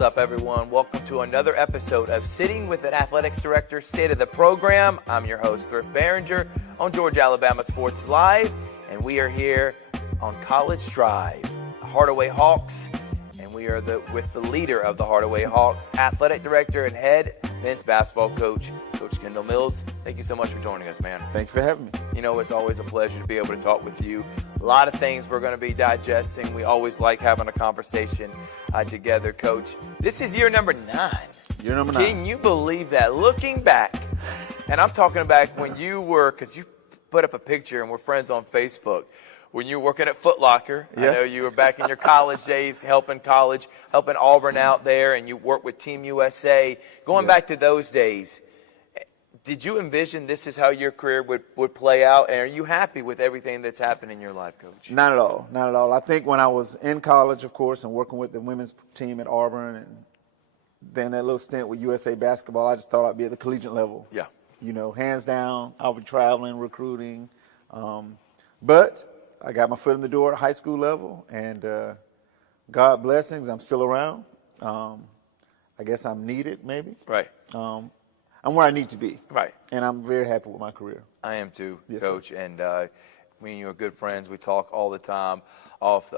What's up, everyone? Welcome to another episode of Sitting with an Athletics Director, State of the Program. I'm your host, Thrift Barringer, on Georgia Alabama Sports Live, and we are here on College Drive, the Hardaway Hawks, and we are with the leader of the Hardaway Hawks, athletic director and head men's basketball coach, Coach Kendall Mills. Thank you so much for joining us, man. Thank you for having me. You know, it's always a pleasure to be able to talk with you. A lot of things we're going to be digesting. We always like having a conversation together, Coach. This is year number 9. Year number 9. Can you believe that? Looking back, and I'm talking back when you were, because you put up a picture and we're friends on Facebook, when you were working at Foot Locker. Yeah. I know you were back in your college days helping Auburn out there, and you worked with Team USA. Going back to those days, did you envision this is how your career would play out? And are you happy with everything that's happened in your life, Coach? Not at all. Not at all. I think when I was in college, of course, and working with the women's team at Auburn, and then that little stint with USA Basketball, I just thought I'd be at the collegiate level. Yeah. You know, hands down, I'll be traveling, recruiting. But I got my foot in the door at high school level, and God blessings, I'm still around. I guess I'm needed, maybe. Right. I'm where I need to be. Right. And I'm very happy with my career. I am too, Yes, Coach. sir. And me and you are good friends. We talk all the time off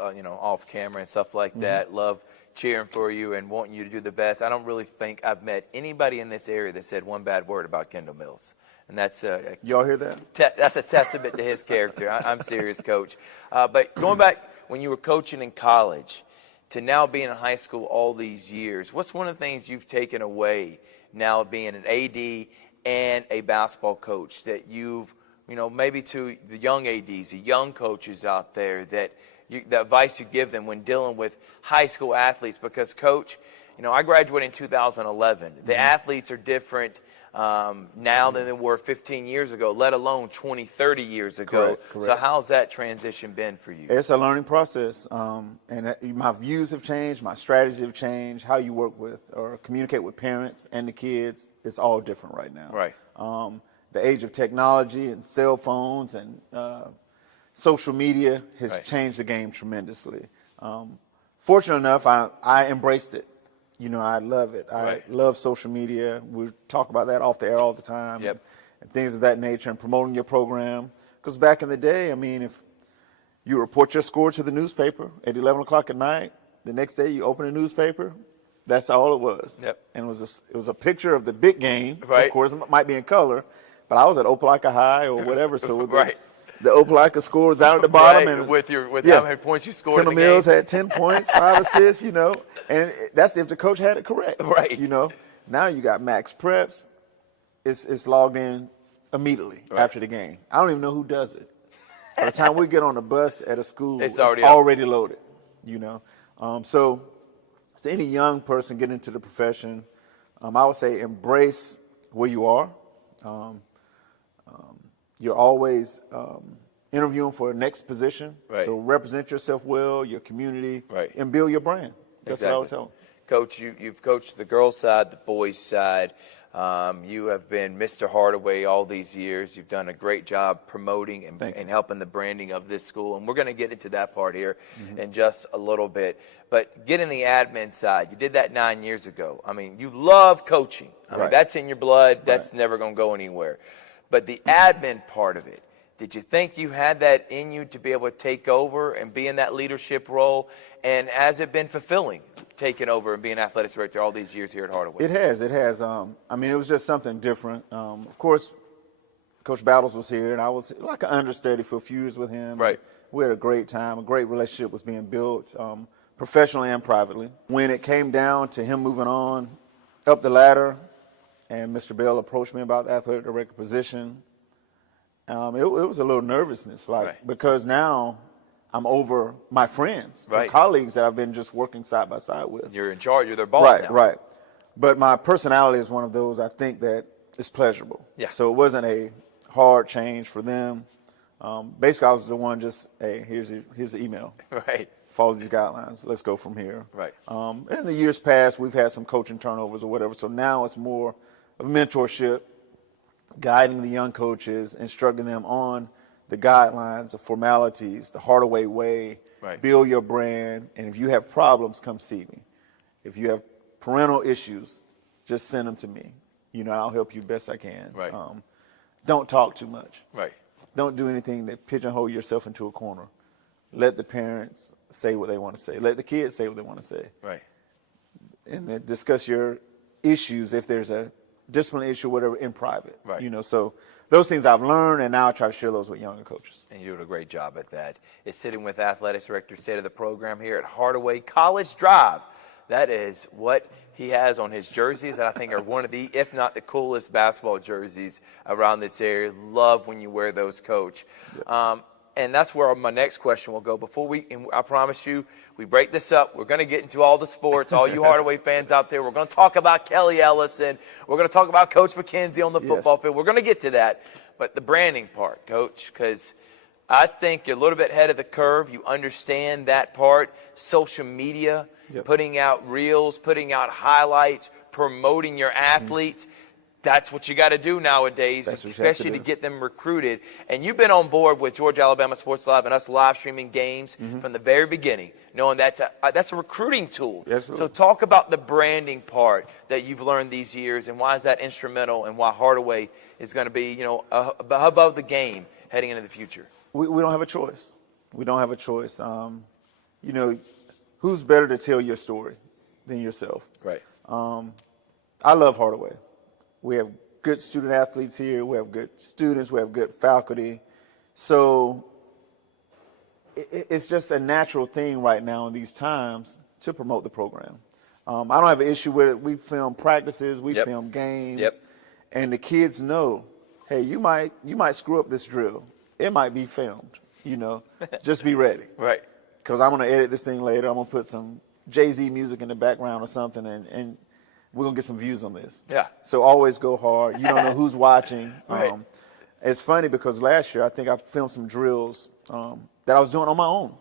camera and stuff like that. Love cheering for you and wanting you to do the best. I don't really think I've met anybody in this area that said one bad word about Kendall Mills. And that's Y'all hear that? that's a testament to his character. I'm serious, Coach. But going back when you were coaching in college to now being in high school all these years, what's one of the things you've taken away now being an AD and a basketball coach that you've, maybe to the young ADs, the young coaches out there, that the advice you give them when dealing with high school athletes? Because, Coach, I graduated in 2011. The athletes are different now than they were 15 years ago, let alone 20, 30 years ago. Correct. So how's that transition been for you? It's a learning process, and my views have changed, my strategies have changed, how you work with or communicate with parents and the kids, it's all different right now. Right. The age of technology and cell phones and social media has changed the game tremendously. Fortunate enough, I embraced it. I love it. I love social media. We talk about that off the air all the time. Yep. And things of that nature, and promoting your program. Because back in the day, if you report your score to the newspaper at 11 o'clock at night, the next day you open a newspaper, that's all it was. Yep. And it was a picture of the big game. Right. Of course, it might be in color, but I was at Opelika High or whatever, so the Opelika score was out at the bottom. Right. And with how many points you scored Kendall in the Mills game. had 10 points, 5 assists, and that's if the coach had it correct. Right. Now you got max preps. It's logged in immediately after the game. I don't even know who does it. By the time we get on the bus at a school, it's already loaded, So to any young person getting into the profession, I would say embrace where you are. You're always interviewing for a next position. Right. So represent yourself well, your community, Right. and build your brand. That's what I would tell them. Coach, you've coached the girls' side, the boys' side. You have been Mr. Hardaway all these years. You've done a great job promoting and helping the branding of this school. And we're going to get into that part here in just a little bit. But getting the admin side, you did that 9 years ago. You love coaching. That's in your blood. That's never going to go anywhere. But the admin part of it, did you think you had that in you to be able to take over and be in that leadership role? And has it been fulfilling, taking over and being athletics director all these years here at Hardaway? It has. It was just something different. Of course, Coach Battles was here, and I was like an understudy for a few years with him. Right. We had a great time. A great relationship was being built, professionally and privately. When it came down to him moving on up the ladder, and Mr. Bell approached me about the athletic director position, it was a little nervousness, because now I'm over my friends, my colleagues that I've been just working side by side with. You're in charge. You're their boss now. Right. But my personality is one of those, I think, that is pleasurable. Yeah. So it wasn't a hard change for them. Basically, I was the one just, hey, here's the email. Right. Follow these guidelines. Let's go from here. Right. In the years past, we've had some coaching turnovers or whatever. So now it's more of mentorship, guiding the young coaches, instructing them on the guidelines, the formalities, the Hardaway way, build your brand. And if you have problems, come see me. If you have parental issues, just send them to me. I'll help you best I can. Right. Don't talk too much. Right. Don't do anything that pigeonhole yourself into a corner. Let the parents say what they want to say. Let the kids say what they want to say. Right. And then discuss your issues, if there's a discipline issue, whatever, in private. Right. So those things I've learned, and now I try to share those with younger coaches. And you're doing a great job at that. It's sitting with Athletics Director, State of the Program here at Hardaway College Drive. That is what he has on his jerseys that I think are one of the, if not the coolest basketball jerseys around this area. Love when you wear those, Coach. Yep. And that's where my next question will go. And I promise you, we break this up. We're going to get into all the sports, all you Hardaway fans out there. We're going to talk about Kelly Ellison. We're going to talk about Coach McKenzie on the football field. We're going to get to that. But the branding part, Coach, because I think you're a little bit ahead of the curve. You understand that part. Social media, putting out reels, putting out highlights, promoting your athletes. That's what you got to do nowadays, especially to get them recruited. And you've been on board with Georgia Alabama Sports Live and us live streaming games from the very beginning, knowing that's a recruiting tool. So talk about the branding part that you've learned these years, and why is that instrumental, and why Hardaway is going to be, above the game heading into the future. We don't have a choice. We don't have a choice. Who's better to tell your story than yourself? Right. I love Hardaway. We have good student athletes here. We have good students. We have good faculty. So it's just a natural thing right now in these times to promote the program. I don't have an issue with it. We film practices. We film games. And the kids know, hey, you might screw up this drill. It might be filmed. Just be ready. Right. Because I'm going to edit this thing later. I'm going to put some Jay-Z music in the background or something, and we're going to get some views on this. Yeah. So always go hard. You don't know who's watching. Right. It's funny because last year I think I filmed some drills that I was doing on my own.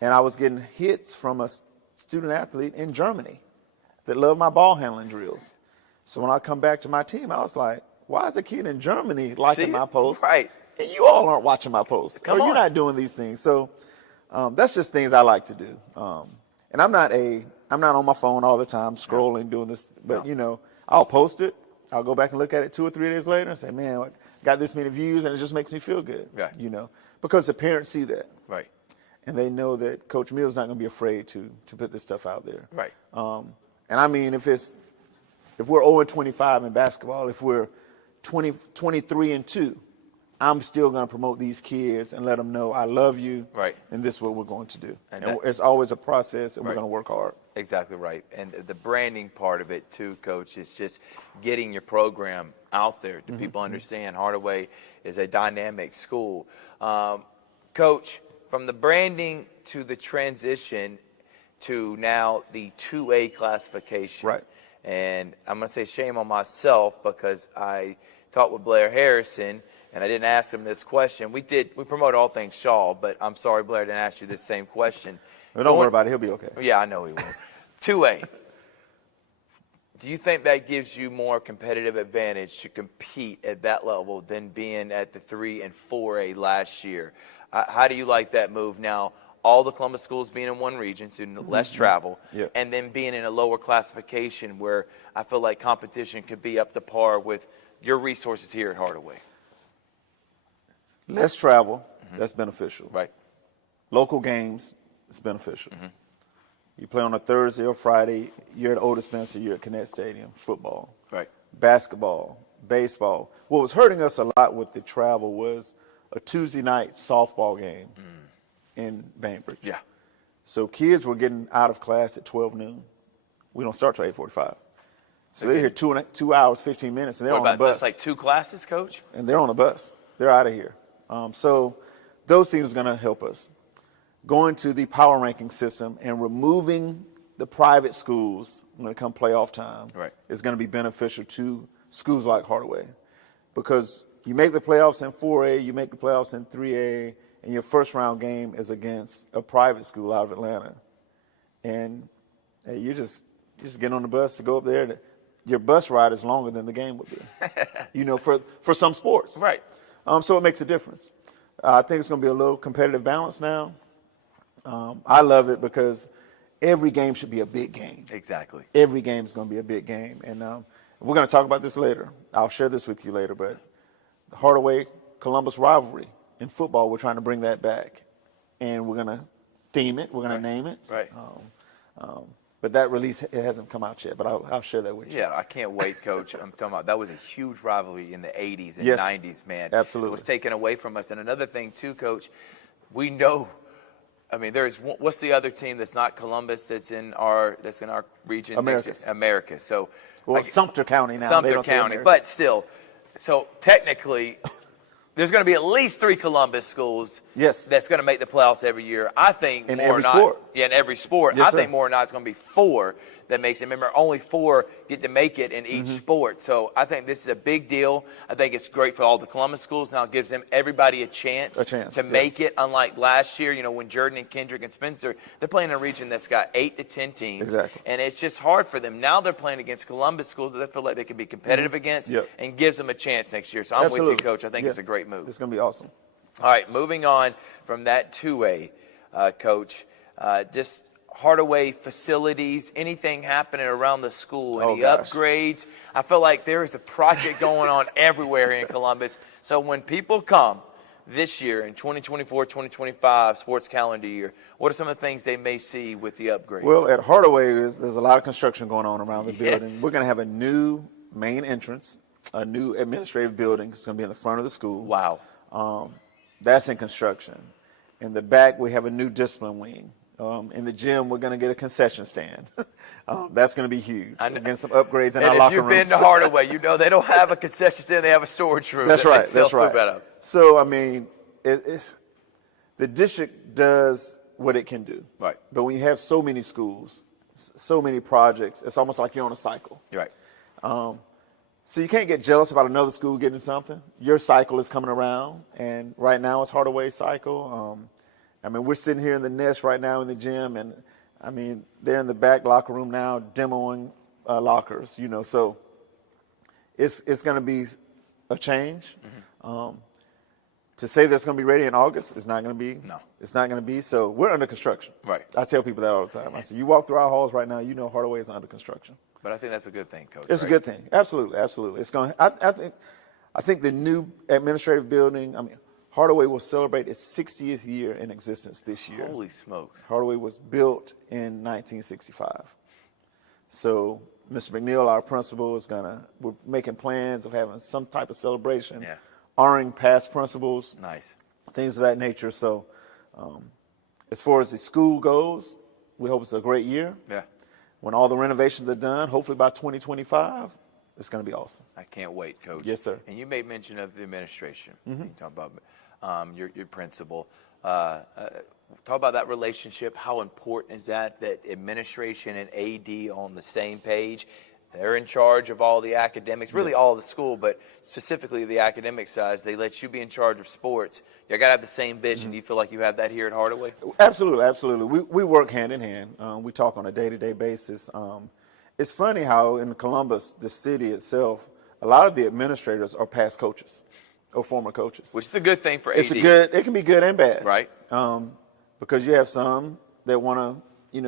And I was getting hits from a student athlete in Germany that loved my ball handling drills. So when I come back to my team, I was like, why is a kid in Germany liking my posts? Right. And you all aren't watching my posts. You're not doing these things. So that's just things I like to do. And I'm not on my phone all the time scrolling, doing this. But, I'll post it. I'll go back and look at it 2 or 3 days later and say, man, I got this many views, and it just makes me feel good. Right. Because the parents see that. Right. And they know that Coach Mill's not going to be afraid to put this stuff out there. Right. And I mean, if we're 0-25 in basketball, if we're 23-2, I'm still going to promote these kids and let them know I love you. Right. And this is what we're going to do. And it's always a process, and we're going to work hard. Exactly right. And the branding part of it too, Coach, is just getting your program out there. Do people understand Hardaway is a dynamic school? Coach, from the branding to the transition to now the 2A classification. Right. And I'm going to say shame on myself because I talked with Blair Harrison, and I didn't ask him this question. We promote all things Shaw, but I'm sorry, Blair, I didn't ask you this same question. Well, don't worry about it. He'll be okay. Yeah, I know he will. 2A. Do you think that gives you more competitive advantage to compete at that level than being at the 3 and 4A last year? How do you like that move now? All the Columbus schools being in one region, so less travel, and then being in a lower classification where I feel like competition could be up to par with your resources here at Hardaway. Less travel, that's beneficial. Right. Local games, it's beneficial. You play on a Thursday or Friday, you're at Otis Spencer, you're at Connect Stadium, football. Right. Basketball, baseball. What was hurting us a lot with the travel was a Tuesday night softball game in Bainbridge. Yeah. So kids were getting out of class at 12 noon. We don't start till 8:45. So they're here 2 hours, 15 minutes, and they're on a bus. That's like 2 classes, Coach? And they're on a bus. They're out of here. So those things are going to help us. Going to the power ranking system and removing the private schools when it comes playoff time is going to be beneficial to schools like Hardaway. Because you make the playoffs in 4A, you make the playoffs in 3A, and your first round game is against a private school out of Atlanta. And hey, you just get on the bus to go up there. Your bus ride is longer than the game would be, for some sports. Right. So it makes a difference. I think it's going to be a little competitive balance now. I love it because every game should be a big game. Exactly. Every game is going to be a big game. And we're going to talk about this later. I'll share this with you later. But the Hardaway-Columbus rivalry in football, we're trying to bring that back. And we're going to theme it. We're going to name it. Right. But that release, it hasn't come out yet. But I'll share that with you. Yeah, I can't wait, Coach. I'm talking about that was a huge rivalry in the 80s and Yes, 90s, man. absolutely. It was taken away from us. And another thing, too, Coach, we know – I mean, what's the other team that's not Columbus that's in our region? Americus. America. So, Sumter County now. Sumter County, but still. So technically, there's going to be at least 3 Columbus schools. Yes. That's going to make the playoffs every year. I think in more every or not, sport. Yeah, in every sport. Yes, I think sir. more or not it's going to be 4 that makes it. Remember, only 4 get to make it in each sport. So I think this is a big deal. I think it's great for all the Columbus schools. Now it gives them everybody a chance to make it. Unlike last year, when Jordan and Kendrick and Spencer, they're playing in a region that's got 8 to 10 teams. Exactly. And it's just hard for them. Now they're playing against Columbus schools that they feel like they can be competitive against and gives them a chance next year. So I'm with you, Coach. I think it's a great move. It's going to be awesome. All right, moving on from that 2A, Coach, just Hardaway facilities, anything happening around the school, any upgrades? I feel like there is a project going on everywhere here in Columbus. So when people come this year in 2024, 2025 sports calendar year, what are some of the things they may see with the upgrades? Well, at Hardaway, there's a lot of construction going on around the building. We're going to have a new main entrance, a new administrative building. It's going to be in the front of the school. Wow. That's in construction. In the back, we have a new discipline wing. In the gym, we're going to get a concession stand. That's going to be huge. We're getting some upgrades in our locker rooms. And if you've been to Hardaway, they don't have a concession stand. They have a storage room. That's right. That's right. Better. So, I mean, the district does what it can do. Right. But when you have so many schools, so many projects, it's almost like you're on a cycle. You're right. So you can't get jealous about another school getting something. Your cycle is coming around, and right now it's Hardaway's cycle. I mean, we're sitting here in the nest right now in the gym, and I mean, they're in the back locker room now demoing lockers, so it's going to be a change. To say that it's going to be ready in August is not going to be. No. It's not going to be. So we're under construction. Right. I tell people that all the time. I say, you walk through our halls right now, Hardaway is under construction. But I think that's a good thing, Coach. It's a good thing. Absolutely, absolutely. It's going. I think the new administrative building. I mean, Hardaway will celebrate its 60th year in existence this year. Holy smokes! Hardaway was built in 1965. So Mr. McNeil, our principal, we're making plans of having some type of celebration, honoring past principals, things of that nature. So as far as the school goes, we hope it's a great year. Yeah. When all the renovations are done, hopefully by 2025, it's going to be awesome. I can't wait, Coach. Yes, sir. And you made mention of the administration. You talk about your principal. Talk about that relationship. How important is that administration and AD on the same page? They're in charge of all the academics, really all of the school, but specifically the academic side. They let you be in charge of sports. You got to have the same vision. Do you feel like you have that here at Hardaway? Absolutely, absolutely. We work hand in hand. We talk on a day-to-day basis. It's funny how in Columbus, the city itself, a lot of the administrators are past coaches or former coaches. Which is a good thing for AD. It can be good and bad. Right. Because you have some that want to,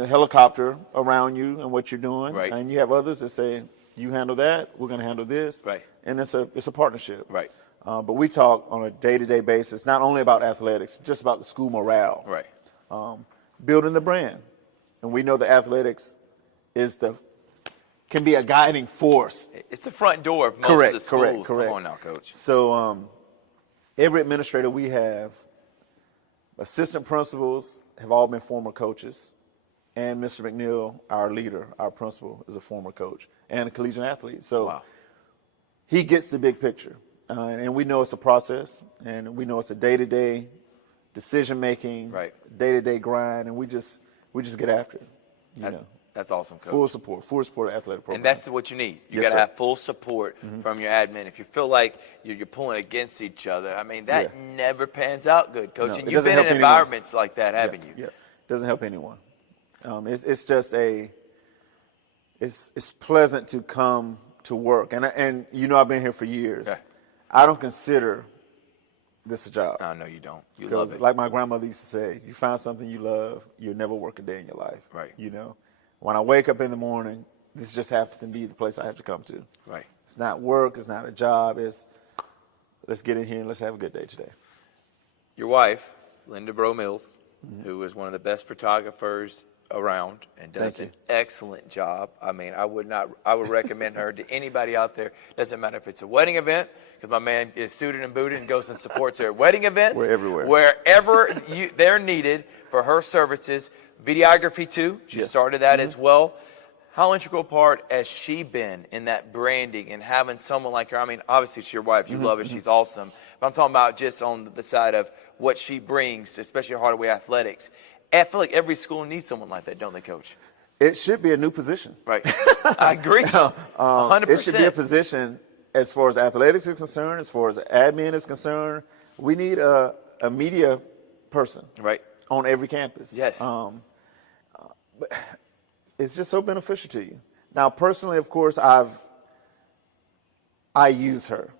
helicopter around you and what you're doing. Right. And you have others that say, you handle that, we're going to handle this. Right. And it's a partnership. Right. But we talk on a day-to-day basis, not only about athletics, just about the school morale. Right. Building the brand. And we know the athletics can be a guiding force. It's the front door of most of the schools. Correct. Come on now, Coach. So every administrator we have, assistant principals have all been former coaches. And Mr. McNeil, our leader, our principal, is a former coach and a collegiate athlete. So he gets the big picture. And we know it's a process, and we know it's a day-to-day decision-making, day-to-day grind, and we just get after it. That's awesome, Coach. Full support of athletic program. And that's what you need. You got to have full support from your admin. If you feel like you're pulling against each other, I mean, that never pans out good, Coach. No, and you've been in environments like that, haven't you? Yeah, it doesn't help anyone. It's just it's pleasant to come to work. And I've been here for years. Yeah. I don't consider this is a job. No, you don't. You love Because it. like my grandmother used to say, you find something you love, you'll never work a day in your life. Right. You know, when I wake up in the morning, this just happens to be the place I have to come to. Right. It's not work. It's not a job. It's let's get in here and let's have a good day today. Your wife, Linda Bro Mills, who is one of the best photographers around and does Thank an excellent job. I mean, I would recommend her to anybody out there. Doesn't matter if it's a wedding event, because my man is suited and booted and goes and supports her at wedding events. We're everywhere. Wherever they're needed for her services. Videography too. She started that as well. How integral part has she been in that branding and having someone like her? I mean, obviously it's your wife. You love her. She's awesome. But I'm talking about just on the side of what she brings, especially Hardaway Athletics. I feel like every school needs someone like that, don't they, Coach? It should be a new position. Right. I agree. 100%. It should be a position as far as athletics is concerned, as far as admin is concerned. We need a media person Right. on every campus. Yes. But it's just so beneficial to you. Now, personally, of course, I use her.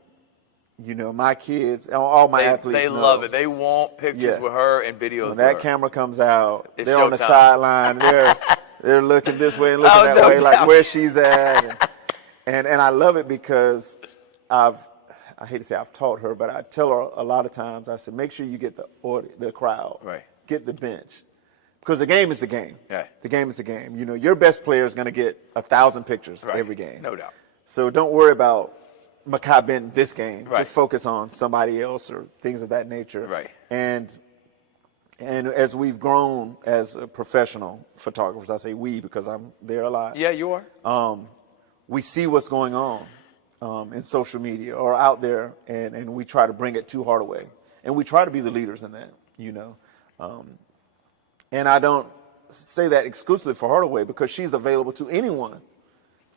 You know, my kids, all my athletes They know. love it. They want pictures Yeah. with her and videos When with that her. camera comes out, It's they're on the showtime. sideline. They're looking this way and looking Oh, that no way, like doubt. where she's at. And I love it because I hate to say I've taught her, but I tell her a lot of times, I said, make sure you get the crowd. Right. Get the bench. Because the game is the game. Yeah. The game is the game. You know, your best player is going to get 1,000 pictures Right. every game. No doubt. So don't worry about Makai Benton this game. Right. Just focus on somebody else or things of that nature. Right. And as we've grown as professional photographers, I say we because I'm there a lot. Yeah, you are. We see what's going on in social media or out there, and we try to bring it to Hardaway. And we try to be the leaders in that, you know. And I don't say that exclusively for Hardaway because she's available to anyone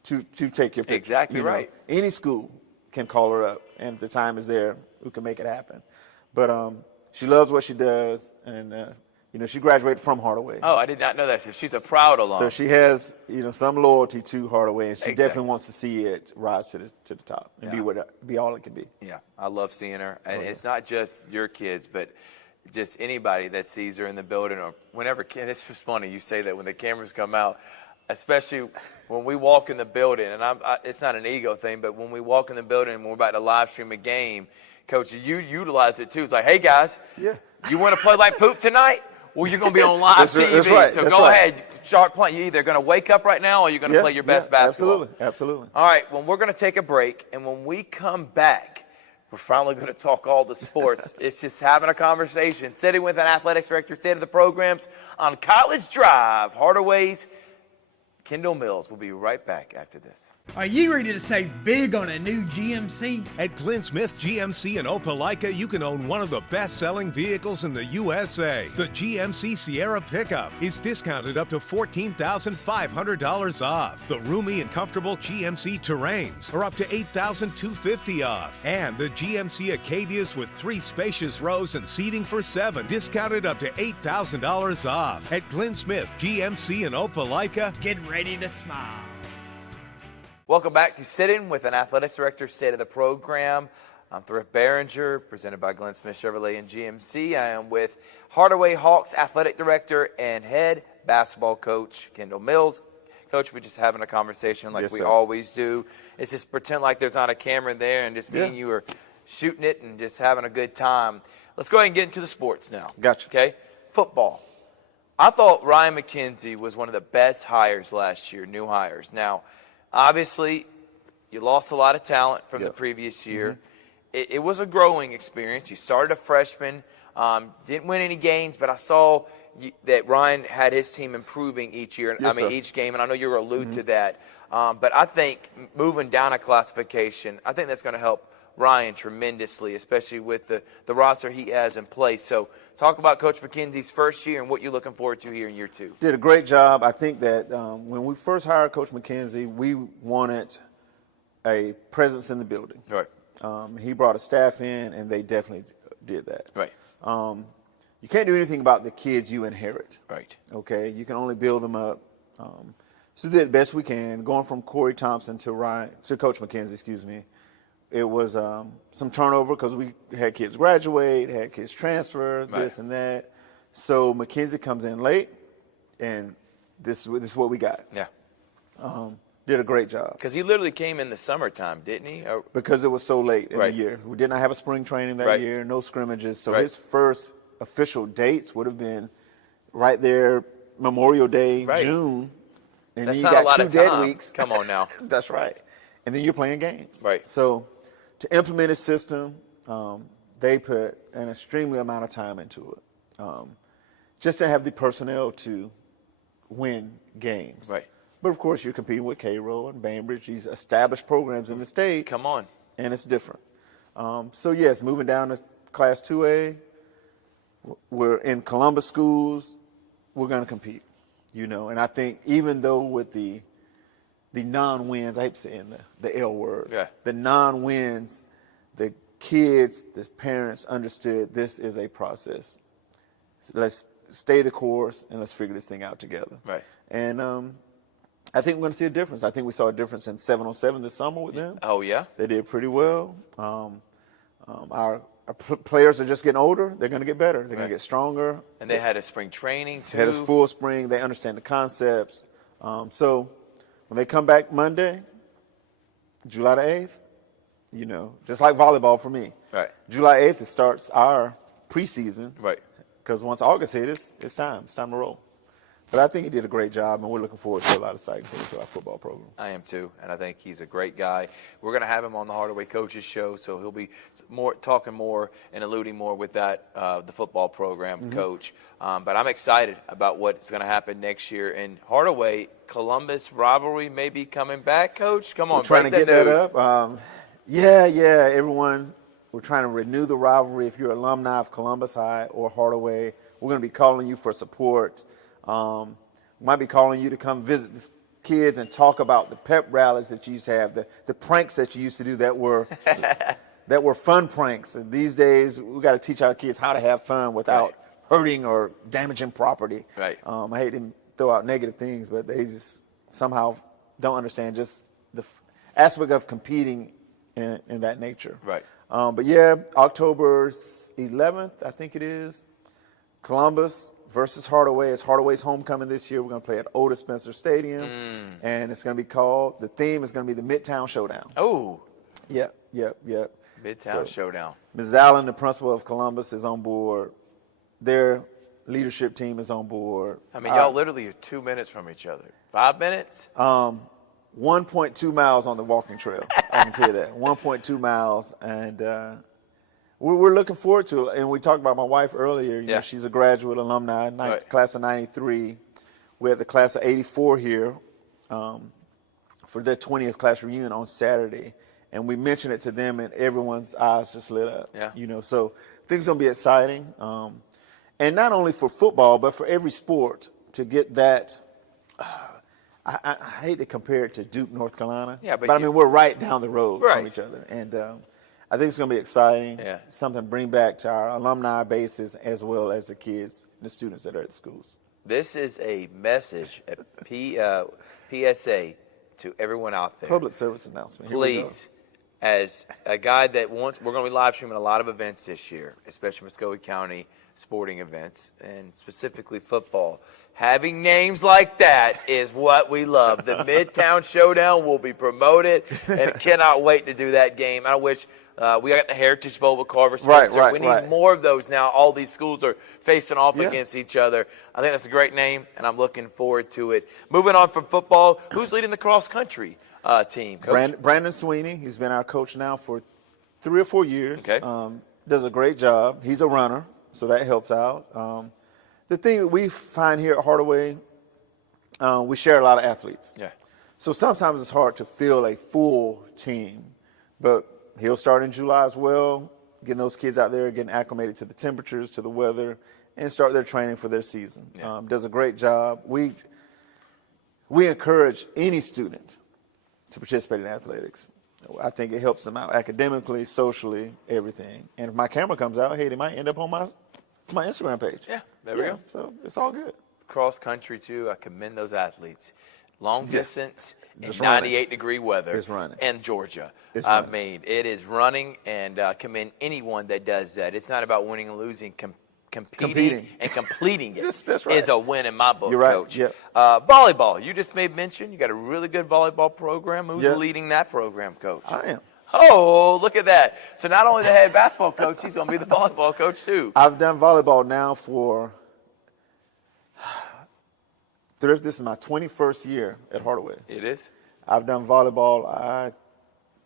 to take your pictures. Exactly you know. right. Any school can call her up, and if the time is there, who can make it happen. But she loves what she does, and you know, she graduated from Hardaway. Oh, I did not know that. So she's a proud alum. So she has, you know, some loyalty to Hardaway, and she Exactly. definitely wants to see it rise to the top and be all it can be. Yeah, I love seeing her. And yeah. it's not just your kids, but just anybody that sees her in the building or whenever. It's just funny you say that when the cameras come out, especially when we walk in the building. And it's not an ego thing, but when we walk in the building and we're about to live stream a game, Coach, you utilize it too. It's like, hey guys, you want to play like poop tonight? Well, you're going to be on live TV. That's right. So That's go right. ahead, start playing. You're either going to wake up right now or you're going to play your best basketball. Absolutely. All right, well, we're going to take a break, and when we come back, we're finally going to talk all the sports. It's just having a conversation, sitting with an athletics director, state of the programs on College Drive. Hardaway's Kendall Mills. We'll be right back after this. Are you ready to save big on a new GMC? At Clint Smith GMC in Opelika, you can own one of the best-selling vehicles in the USA. The GMC Sierra pickup is discounted up to $14,500 off. The roomy and comfortable GMC Terrains are up to $8,250 off. And the GMC Acadias with 3 spacious rows and seating for 7, discounted up to $8,000 off. At Clint Smith GMC in Opelika, Get ready to smile. Welcome back to Sit-In with an Athletics Director, State of the Program. I'm Thrift Barringer, presented by Glenn Smith Chevrolet and GMC. I am with Hardaway Hawks Athletic Director and Head Basketball Coach, Kendall Mills. Coach, we're just having a conversation like we always do. It's just pretend like there's not a camera there and just me and you are shooting it and just having a good time. Let's go ahead and get into the sports now. Gotcha. Okay? Football. I thought Ryan McKenzie was one of the best hires last year, new hires. Now, obviously, you lost a lot of talent from the previous year. It was a growing experience. You started a freshman, didn't win any games, but I saw that Ryan had his team improving each year. Each game, and I know you're going to allude to that. But I think moving down a classification, I think that's going to help Ryan tremendously, especially with the roster he has in place. So talk about Coach McKenzie's first year and what you're looking forward to here in year 2. Did a great job. I think that when we first hired Coach McKenzie, we wanted a presence in the building. Right. He brought a staff in, and they definitely did that. Right. You can't do anything about the kids you inherit. Right. Okay? You can only build them up. So we did the best we can, going from Corey Thompson to Coach McKenzie, it was some turnover because we had kids graduate, had kids transfer, this and that. So Mackenzie comes in late, and this is what we got. Yeah. Did a great job. Because he literally came in the summertime, didn't he? Or, Because it was so late in the year. We did not have a spring training that year, no scrimmages. So his first official dates would have been right there, Memorial Day, June. And That's then you not got a lot 2 of dead time. weeks. Come on now. That's right. And then you're playing games. Right. So to implement a system, they put an extremely amount of time into it. Just to have the personnel to win games. Right. But of course, you're competing with Cairo and Bainbridge, these established programs in the state. Come on. And it's different. So yes, moving down to Class 2A, we're in Columbus schools, we're going to compete, And I think even though with the non-wins, I hate saying the L word, the non-wins, the kids, the parents understood this is a process. So let's stay the course and let's figure this thing out together. Right. And I think we're going to see a difference. I think we saw a difference in 7-on-7 this summer with them. Oh, yeah? They did pretty well. Our players are just getting older. They're going to get better. They're going to get stronger. And they had a spring training, too. They had a full spring. They understand the concepts. So when they come back Monday, July the 8th, just like volleyball for me. Right. July 8th, it starts our preseason. Right. Because once August hits, it's time. It's time to roll. But I think he did a great job, and we're looking forward to a lot of exciting things to our football program. I am too, and I think he's a great guy. We're going to have him on the Hardaway Coaches Show, so he'll be talking more and alluding more with that the football program coach. But I'm excited about what's going to happen next year. And Hardaway, Columbus rivalry may be coming back, Coach. Come on, we're trying to break get that that up. Yeah, everyone. We're trying to renew the rivalry. If you're an alumni of Columbus High or Hardaway, we're going to be calling you for support. Might be calling you to come visit the kids and talk about the pep rallies that you used to have, the pranks that you used to do that were fun pranks. And these days, we got to teach our kids how to have fun without hurting or damaging property. Right. I hate to throw out negative things, but they just somehow don't understand just the aspect of competing in that nature. Right. But yeah, October 11th, I think it is, Columbus versus Hardaway. It's Hardaway's homecoming this year. We're going to play at Otis Spencer Stadium, and it's going to be the theme is going to be the Midtown Showdown. Oh. Yep. Midtown Showdown. Ms. Allen, the principal of Columbus, is on board. Their leadership team is on board. I mean, y'all literally are 2 minutes from each other. 5 minutes? 1.2 miles on the walking trail. I can tell you that. 1.2 miles, and we're looking forward to it. And we talked about my wife earlier. You know, she's a graduate alumni, class of 93. We had the class of 84 here for their 20th class reunion on Saturday. And we mentioned it to them, and everyone's eyes just lit up. Yeah. You know, so things going to be exciting. And not only for football, but for every sport to get that. I hate to compare it to Duke, North Carolina. Yeah, but I mean, we're right down the road Right. from each other. And I think it's going to be exciting. Yeah. Something to bring back to our alumni bases as well as the kids, the students that are at the schools. This is a message, a PSA to everyone out there. Public service announcement. Here we go. Please, as a guy that wants, we're going to be live streaming a lot of events this year, especially Muskogee County sporting events, and specifically football. Having names like that is what we love. The Midtown Showdown will be promoted, and cannot wait to do that game. I wish we got the Heritage Bowl with Carver Spencer. Right, we need more of those now. All these schools are facing off Yeah. against each other. I think that's a great name, and I'm looking forward to it. Moving on from football, who's leading the cross-country team, Coach? Brandon Sweeney. He's been our coach now for 3 or 4 years. Okay. Does a great job. He's a runner, so that helps out. The thing that we find here at Hardaway, we share a lot of athletes. Yeah. So sometimes it's hard to fill a full team, but he'll start in July as well, getting those kids out there, getting acclimated to the temperatures, to the weather, and start their training for their season. Yeah. Does a great job. We encourage any student to participate in athletics. I think it helps them out academically, socially, everything. And if my camera comes out, hey, they might end up on my Instagram page. Yeah, there we go. So it's all good. Cross country too. I commend those athletes. Long distance in It's running. 98-degree weather It's running. in Georgia. It's I running. mean, it is running, and commend anyone that does that. It's not about winning and losing. Competing and completing it That's right. is a win in my book, You're right. Coach. Yep. Volleyball, you just made mention. You got a really good volleyball program. Who's Yep. leading that program, Coach? I am. Oh, look at that. So not only the head basketball coach, he's going to be the volleyball coach too. I've done volleyball now for Thrift. This is my 21st year at Hardaway. It is? I've done volleyball, I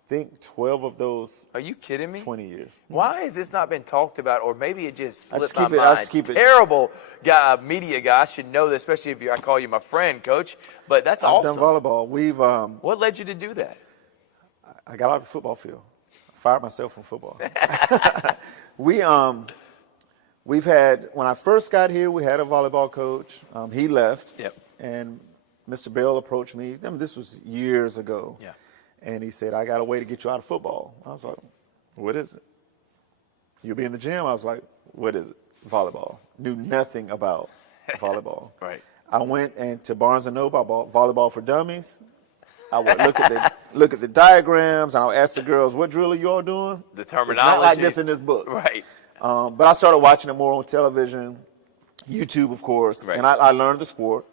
think 12 of those Are you kidding me? 20 years. Why has this not been talked about, or maybe it just I slipped just my keep it- I mind? just keep it- Terrible guy, media guy. I should know this, especially if I call you my friend, Coach. But that's I've awesome. done volleyball. What led you to do that? I got out of the football field. I fired myself from football. We've had, when I first got here, we had a volleyball coach. He left. Yep. And Mr. Bell approached me. I mean, this was years ago. Yeah. And he said, I got a way to get you out of football. I was like, what is it? You'll be in the gym? I was like, what is it? Volleyball. Knew nothing about volleyball. Right. I went to Barnes & Noble. I bought Volleyball for Dummies. I would look at the diagrams, and I would ask the girls, what drill are you all doing? The It's not like terminology. this in this book. Right. But I started watching it more on television, YouTube, of course, Right. and I learned the sport.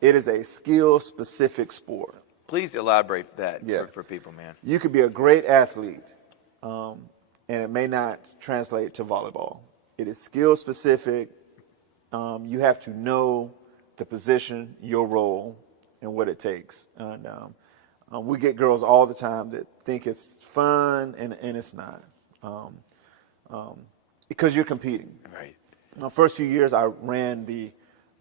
It is a skill-specific sport. Please elaborate that Yeah. for people, man. You could be a great athlete, and it may not translate to volleyball. It is skill-specific. You have to know the position, your role, and what it takes. And we get girls all the time that think it's fun, and it's not, because you're competing. Right. The first few years, I ran the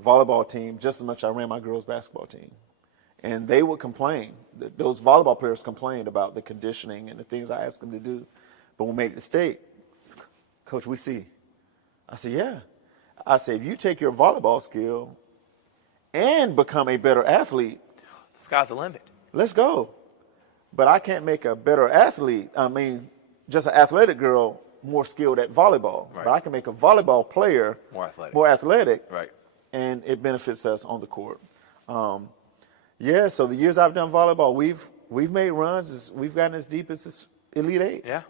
volleyball team just as much as I ran my girls' basketball team. And they would complain. Those volleyball players complained about the conditioning and the things I asked them to do. But when we made it to state, Coach, we see. I said, yeah. I said, if you take your volleyball skill and become a better athlete, The sky's the limit. let's go. But I can't make a better athlete, just an athletic girl, more skilled at volleyball. Right. But I can make a volleyball player More athletic. Right. Right. And it benefits us on the court. Yeah, so the years I've done volleyball, we've made runs. We've gotten as deep as this Elite Eight. Yeah.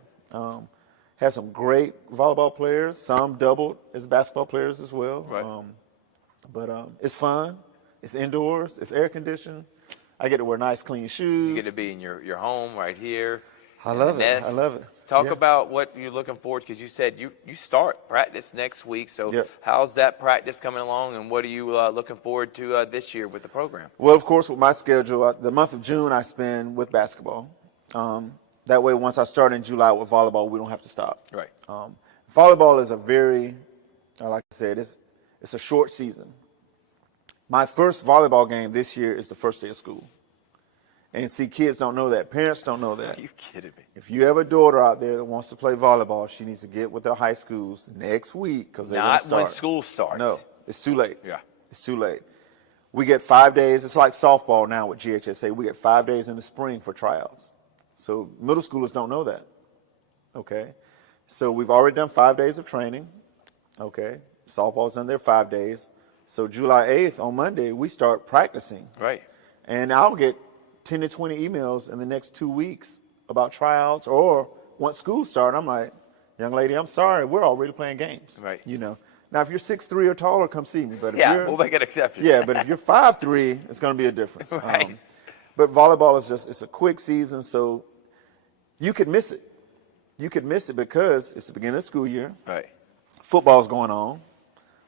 Had some great volleyball players. Some doubled as basketball players as well. Right. But it's fun. It's indoors. It's air conditioned. I get to wear nice, clean shoes. You get to be in your home right here. I in the love it. nest. I love it. Talk Yeah. about what you're looking forward to, because you said you start practice next week. So Yep. how's that practice coming along, and what are you looking forward to this year with the program? Well, of course, with my schedule, the month of June I spend with basketball. That way, once I start in July with volleyball, we don't have to stop. Right. Volleyball is a very, like I said, it's a short season. My first volleyball game this year is the first day of school. And see, kids don't know that. Parents don't know that. Are you kidding me? If you have a daughter out there that wants to play volleyball, she needs to get with their high schools next week because they're going to Not when start. school starts. No, it's too late. Yeah. It's too late. We get 5 days. It's like softball now with GHSA. We get 5 days in the spring for tryouts. So middle schoolers don't know that. Okay. So we've already done 5 days of training. Okay. Softball's done their 5 days. So July 8th on Monday, we start practicing. Right. And I'll get 10 to 20 emails in the next 2 weeks about tryouts, or once school starts, I'm like, young lady, I'm sorry, we're already playing games. Right. You know. Now, if you're 6'3" or taller, come see me. But if Yeah, you're, we'll make an exception. yeah, but if you're 5'3", it's going to be a difference. Right. But volleyball is it's a quick season, so you could miss it. You could miss it because it's the beginning of the school year. Right. Football's going on.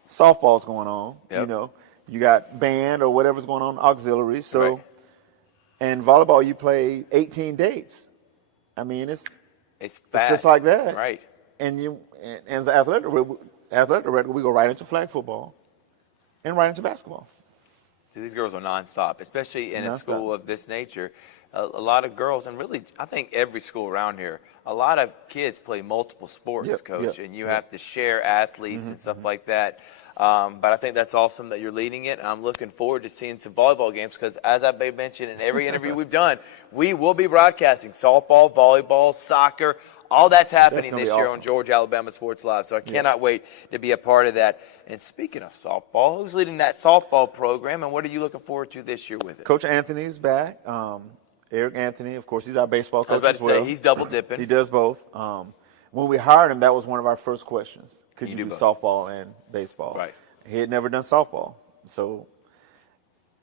Softball's going on. Yep. You know, you got band or whatever's going on, auxiliary. So, Right. and volleyball, you play 18 dates. I mean, it's fast. just like that. Right. And as an athletic director, we go right into flag football and right into basketball. So these girls are nonstop, especially in a Nonstop. school of this nature. A lot of girls, and really, I think every school around here, a lot of kids play multiple sports, Yep, Coach, yep, and you yep. have to share athletes and stuff like that. But I think that's awesome that you're leading it, and I'm looking forward to seeing some volleyball games because, as I've mentioned in every interview we've done, we will be broadcasting softball, volleyball, soccer, all that's happening gonna this be year awesome. on Georgia Alabama Sports Live. So I cannot wait to be a part of that. And speaking of softball, who's leading that softball program, and what are you looking forward to this year with it? Coach Anthony's back. Eric Anthony, of course, he's our baseball I was coach about as to well. say, he's double dipping. He does both. When we hired him, that was one of our first questions. Could You you do do both. softball and baseball? Right. He had never done softball. So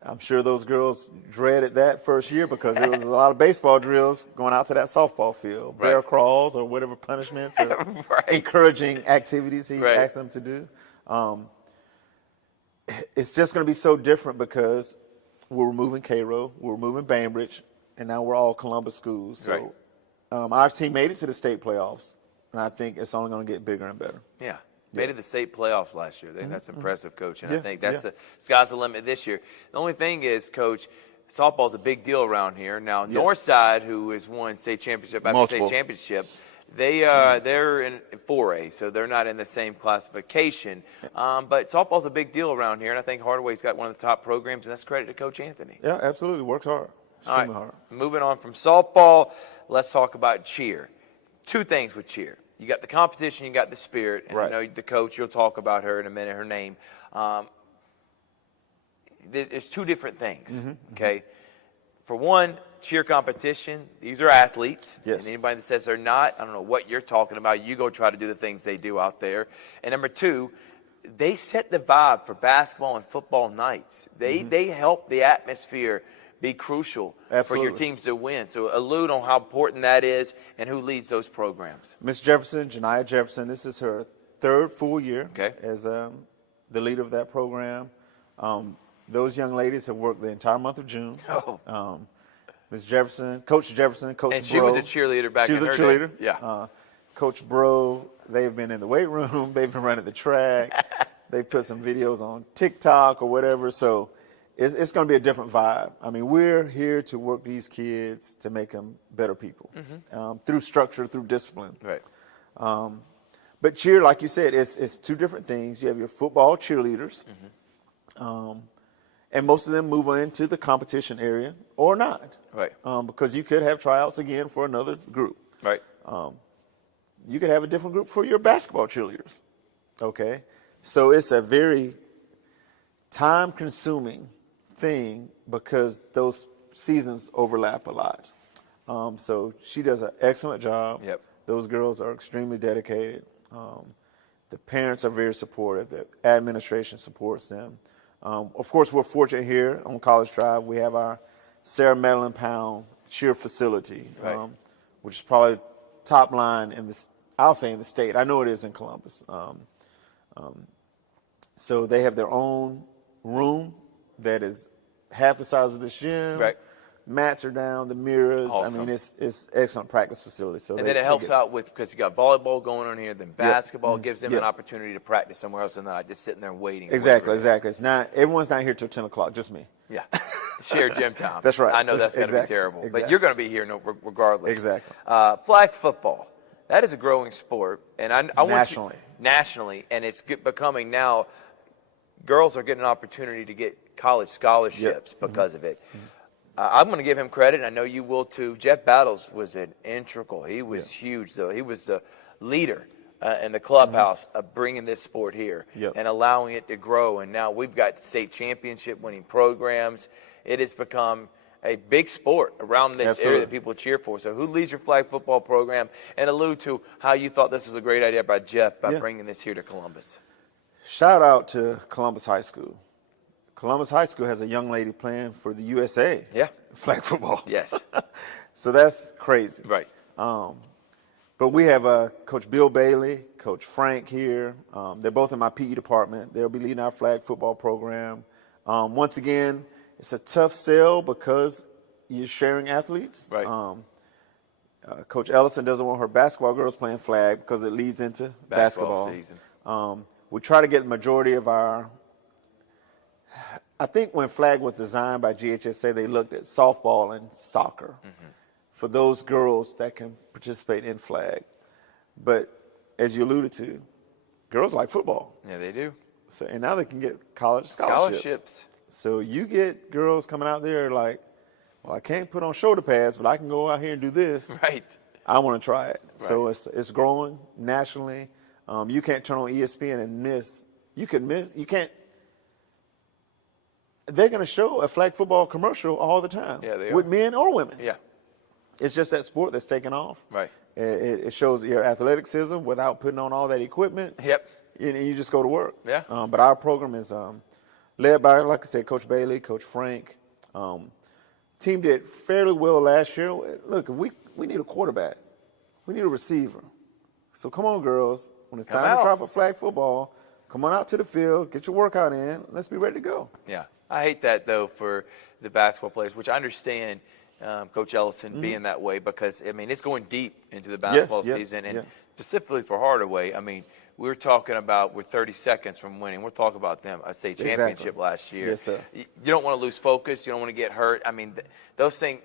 I'm sure those girls dreaded that first year because there was a lot of baseball drills going out to that softball field. Right. Bear crawls or whatever punishments or Right. encouraging activities he Right. asked them to do. It's just going to be so different because we're removing Cairo, we're removing Bainbridge, and now we're all Columbus schools. So Right. our team made it to the state playoffs, and I think it's only going to get bigger and better. Yeah. Made it the state playoffs last year. I think that's impressive, Coach. And I Yeah, think that's yeah. the sky's the limit this year. The only thing is, Coach, softball's a big deal around here. Now, Northside, who has won state championship after Multiple. state championship, they're in 4A, so they're not in the same classification. But softball's a big deal around here, and I think Hardaway's got one of the top programs, and that's credit to Coach Anthony. Yeah, absolutely. Works hard. All right, Extremely hard. moving on from softball, let's talk about cheer. Two things with cheer. You got the competition, you got the spirit, and Right. I know the coach, you'll talk about her in a minute, her name. There's two different things, okay? For one, cheer competition, these are athletes. Yes. And anybody that says they're not, I don't know what you're talking about. You go try to do the things they do out there. And number two, they set the vibe for basketball and football nights. They help the atmosphere be crucial for your Absolutely. teams to win. So allude on how important that is and who leads those programs. Miss Jefferson, Janiyah Jefferson, this is her third full year Okay. as the leader of that program. Those young ladies have worked the entire month of June. Oh. Ms. Jefferson, Coach Jefferson, Coach And Bro. she was a cheerleader back She in was her a day. cheerleader. Yeah. Coach Bro, they've been in the weight room. They've been running the track. They put some videos on TikTok or whatever. So it's going to be a different vibe. I mean, we're here to work these kids to make them better people through structure, through discipline. Right. But cheer, like you said, it's two different things. You have your football cheerleaders, and most of them move on into the competition area or not. Right. Because you could have tryouts again for another group. Right. You could have a different group for your basketball cheerleaders. Okay? So it's a very time-consuming thing because those seasons overlap a lot. So she does an excellent job. Yep. Those girls are extremely dedicated. The parents are very supportive. The administration supports them. Of course, we're fortunate here on College Drive. We have our Sarah Madeline Pound cheer facility, Right. which is probably top line in the, I'll say in the state. I know it is in Columbus. So they have their own room that is half the size of this gym. Right. Mats are down, the mirrors. Awesome. I mean, it's excellent practice facility. So And they then it helps get- out with, because you got volleyball going on here, then basketball gives them Yeah. an opportunity to practice somewhere else and not just sitting there waiting. Exactly, waiting. exactly. It's not everyone's not here till 10 o'clock. Just me. Yeah. Share gym time. That's right. I know that's going to be Exactly. terrible. But Exactly. you're going to be here regardless. Exactly. Flag football. That is a growing sport. And I want Nationally. Nationally. And it's becoming now, girls are getting an opportunity to get college scholarships because of it. I'm going to give him credit. I know you will too. Jeff Battles was an integral. He was huge, though. He was the leader in the clubhouse of bringing this sport here Yep. and allowing it to grow. And now we've got state championship winning programs. It has become a big sport around this area Absolutely. that people cheer for. So who leads your flag football program? And allude to how you thought this was a great idea by Jeff by Yeah. bringing this here to Columbus. Shout out to Columbus High School. Columbus High School has a young lady playing for the USA. Yeah. Flag football. Yes. So that's crazy. Right. But we have Coach Bill Bailey, Coach Frank here. They're both in my PE department. They'll be leading our flag football program. Once again, it's a tough sell because you're sharing athletes. Right. Coach Ellison doesn't want her basketball girls playing flag because it leads into Basketball basketball. season. We try to get the majority of our. I think when flag was designed by GHSA, they looked at softball and soccer for those girls that can participate in flag. But as you alluded to, girls like football. Yeah, they do. So, and now they can get college scholarships. So you get girls coming out there like, well, I can't put on shoulder pads, but I can go out here and do this. Right. I want to try it. Right. So it's growing nationally. You can't turn on ESPN and miss. You can't. They're going to show a flag football commercial all the time. Yeah, they with are. men or women. Yeah. It's just that sport that's taken off. Right. It shows your athleticism without putting on all that equipment. Yep. And you just go to work. Yeah. But our program is led by, like I said, Coach Bailey, Coach Frank. Team did fairly well last year. Look, we need a quarterback. We need a receiver. So come on, girls. When it's time to try for flag football, come on out to the field, get your workout in. Let's be ready to go. Yeah. I hate that, though, for the basketball players, which I understand Coach Ellison being that way because, I mean, it's going deep into the basketball season. And specifically for Hardaway, I mean, we were talking about we're 30 seconds from winning. We're talking about them, a state championship last year. Yes, sir. You don't want to lose focus. You don't want to get hurt. I mean, those things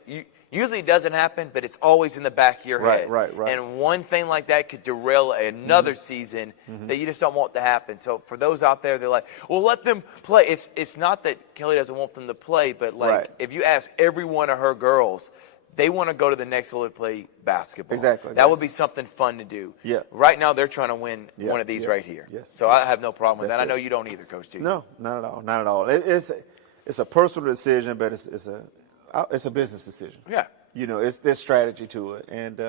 usually it doesn't happen, but it's always in the back of your head. Right. And one thing like that could derail another season that you just don't want to happen. So for those out there, they're like, well, let them play. It's not that Kelly doesn't want them to play, but like if you ask every one of her girls, they want to go to the next level to play basketball. Exactly. That would be something fun to do. Yeah. Right now, they're trying to win one of these right here. Yes. So I have no problem with That's that. I know it. you don't either, Coach, do you? No, not at all. Not at all. It's a personal decision, but it's a business decision. Yeah. You know, there's strategy to it, and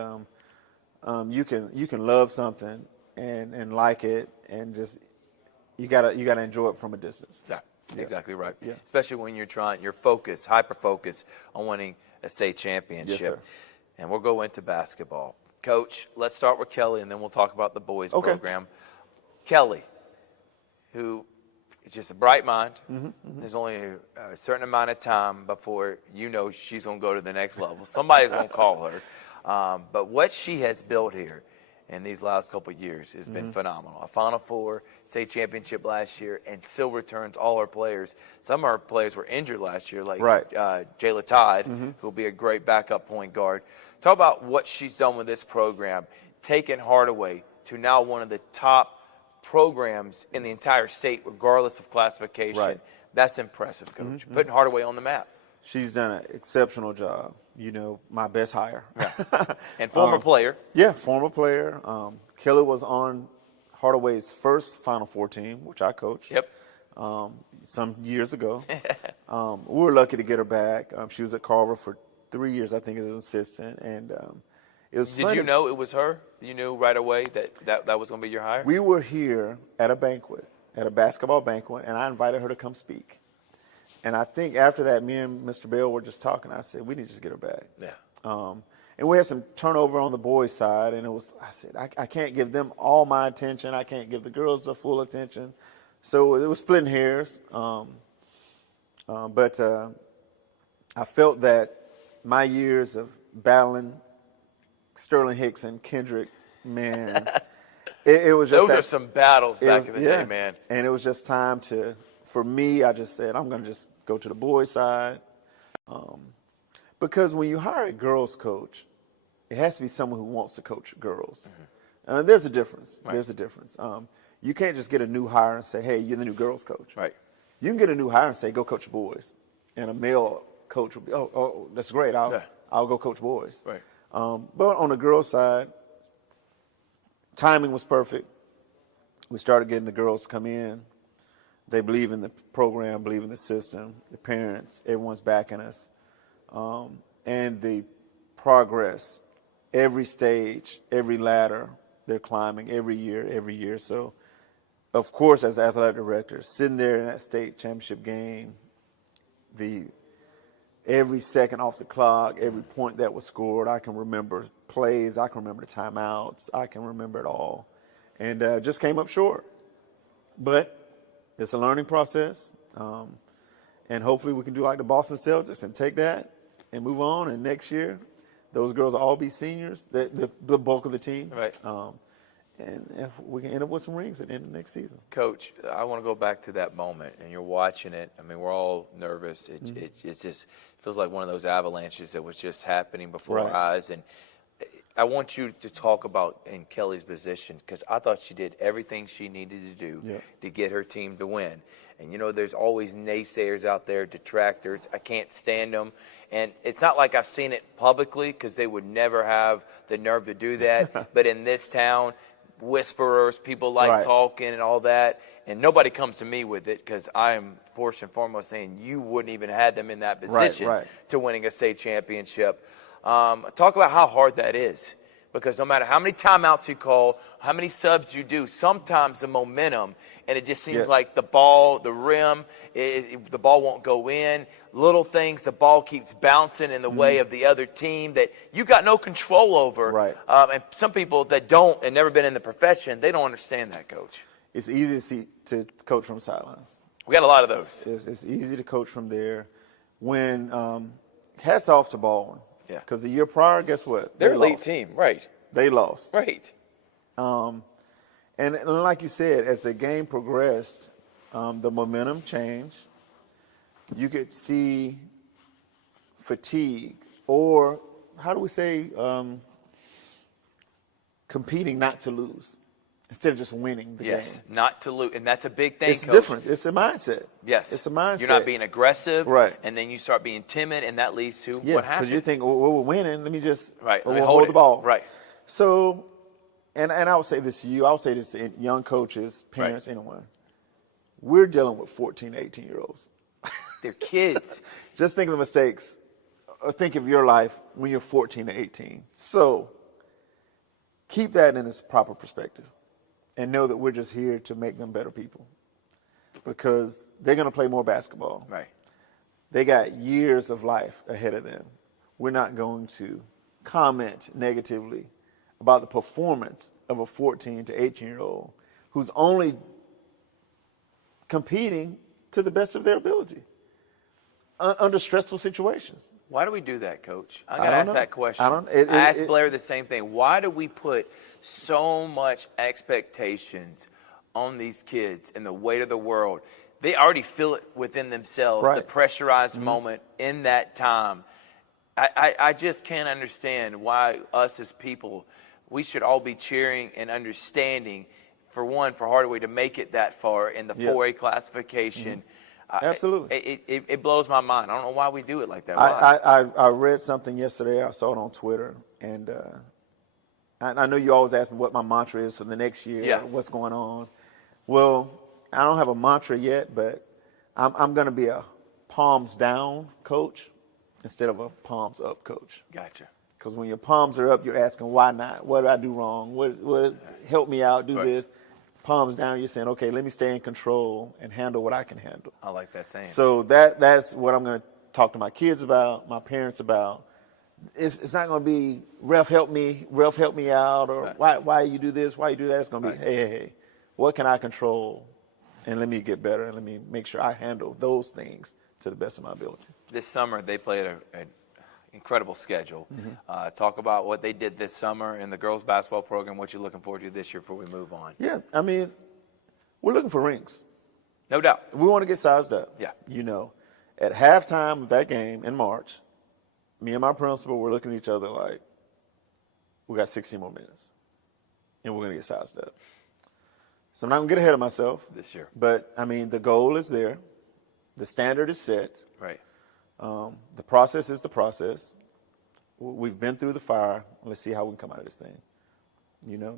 you can love something and like it, and just you gotta enjoy it from a distance. Yeah. Exactly right. Yeah. Especially when you're hyper focused on winning a state championship. Yes, sir. And we'll go into basketball. Coach, let's start with Kelly, and then we'll talk about the boys program. Kelly, who is just a bright mind. There's only a certain amount of time before you know she's going to go to the next level. Somebody's going to call her. But what she has built here in these last couple of years has been phenomenal. A Final Four, state championship last year, and still returns all our players. Some of our players were injured last year, like Jayla Todd, who will be a great backup point guard. Talk about what she's done with this program, taking Hardaway to now one of the top programs in the entire state, regardless of classification. Right. That's impressive, Coach. Putting Hardaway on the map. She's done an exceptional job. You know, my best hire. And former player. Yeah, former player. Kelly was on Hardaway's first Final Four team, which I coached. Yep. Some years ago. We were lucky to get her back. She was at Carver for 3 years, I think, as an assistant, and it was. Did you know it was her? You knew right away that was going to be your hire? We were here at a banquet, at a basketball banquet, and I invited her to come speak. And I think after that, me and Mr. Bell were just talking. I said, we need to just get her back. Yeah. And we had some turnover on the boys' side, and I said, I can't give them all my attention. I can't give the girls the full attention. So it was splitting hairs. But I felt that my years of battling Sterling Hicks and Kendrick, man, it was just those are some battles back in the day, man. And it was just time for me, I just said, I'm going to just go to the boys' side. Because when you hire a girls' coach, it has to be someone who wants to coach girls. There's a difference. Right. There's a difference. You can't just get a new hire and say, hey, you're the new girls' coach. Right. You can get a new hire and say, go coach boys. And a male coach will be, oh, that's great. I'll go coach boys. Right. But on the girls' side, timing was perfect. We started getting the girls to come in. They believe in the program, believe in the system, the parents, everyone's backing us. And the progress, every stage, every ladder, they're climbing every year. So, of course, as athletic director, sitting there in that state championship game, every second off the clock, every point that was scored, I can remember plays, I can remember the timeouts, I can remember it all. And just came up short. But it's a learning process. And hopefully we can do like the Boston Celtics and take that and move on. And next year, those girls will all be seniors, the bulk of the team. Right. And if we can end up with some rings at the end of next season. Coach, I want to go back to that moment, and you're watching it. I mean, we're all nervous. It just feels like one of those avalanches that was just happening before our eyes. And I want you to talk about in Kelly's position, because I thought she did everything she needed to do to get her team to win. And, there's always naysayers out there, detractors. I can't stand them. And it's not like I've seen it publicly because they would never have the nerve to do that. But in this town, whisperers, people like talking and all that. And nobody comes to me with it because I am first and foremost saying you wouldn't even have them in that position to winning a state championship. Talk about how hard that is. Because no matter how many timeouts you call, how many subs you do, sometimes the momentum, and it just seems like the ball, the rim, the ball won't go in. Little things, the ball keeps bouncing in the way of the other team that you got no control over. Right. And some people that don't and never been in the profession, they don't understand that, Coach. It's easy to coach from sidelines. We got a lot of those. It's easy to coach from there. When hats off to Baldwin. Yeah. Because the year prior, guess what? They're elite team, right? They lost. Right. And like you said, as the game progressed, the momentum changed. You could see fatigue, or how do we say, competing not to lose instead of just winning the game. Not to lose, and that's a big thing. It's Coach. different. It's a mindset. Yes, it's a mindset. You're not being aggressive, right? And then you start being timid, and that leads to what happens. Because you think, well, we're winning. Let me just we'll hold the ball. Right. So, and I would say this to you. I would say this to young coaches, parents, anyone. We're dealing with 14, 18-year-olds. They're kids. Just think of the mistakes. Or think of your life when you're 14 to 18. So, keep that in its proper perspective. And know that we're just here to make them better people. Because they're going to play more basketball. Right. They got years of life ahead of them. We're not going to comment negatively about the performance of a 14 to 18-year-old who's only competing to the best of their ability under stressful situations. Why do we do that, Coach? I got to ask that question. I asked Blair the same thing. Why do we put so much expectations on these kids and the weight of the world? They already feel it within themselves, the pressurized moment in that time. I just can't understand why us as people, we should all be cheering and understanding, for one, for Hardaway to make it that far in the 4A classification. Absolutely. It blows my mind. I don't know why we do it like that. I read something yesterday. I saw it on Twitter. And I know you always ask me what my mantra is for the next year, what's going on. Well, I don't have a mantra yet, but I'm going to be a palms down coach instead of a palms up coach. Gotcha. Because when your palms are up, you're asking, why not? What did I do wrong? What help me out, do this. Palms down, you're saying, okay, let me stay in control and handle what I can handle. I like that saying. So that's what I'm going to talk to my kids about, my parents about. It's not going to be, ref, help me out, or why you do this, why you do that. It's going to be, hey, what can I control? And let me get better, and let me make sure I handle those things to the best of my ability. This summer, they played an incredible schedule. Talk about what they did this summer in the girls' basketball program, what you're looking forward to this year before we move on. Yeah, I mean, we're looking for rings. No doubt. We want to get sized up. Yeah. At halftime of that game in March, me and my principal were looking at each other like, we got 16 more minutes, and we're going to get sized up. So I'm not going to get ahead of myself. This year. But, I mean, the goal is there. The standard is set. Right. The process is the process. We've been through the fire. Let's see how we can come out of this thing.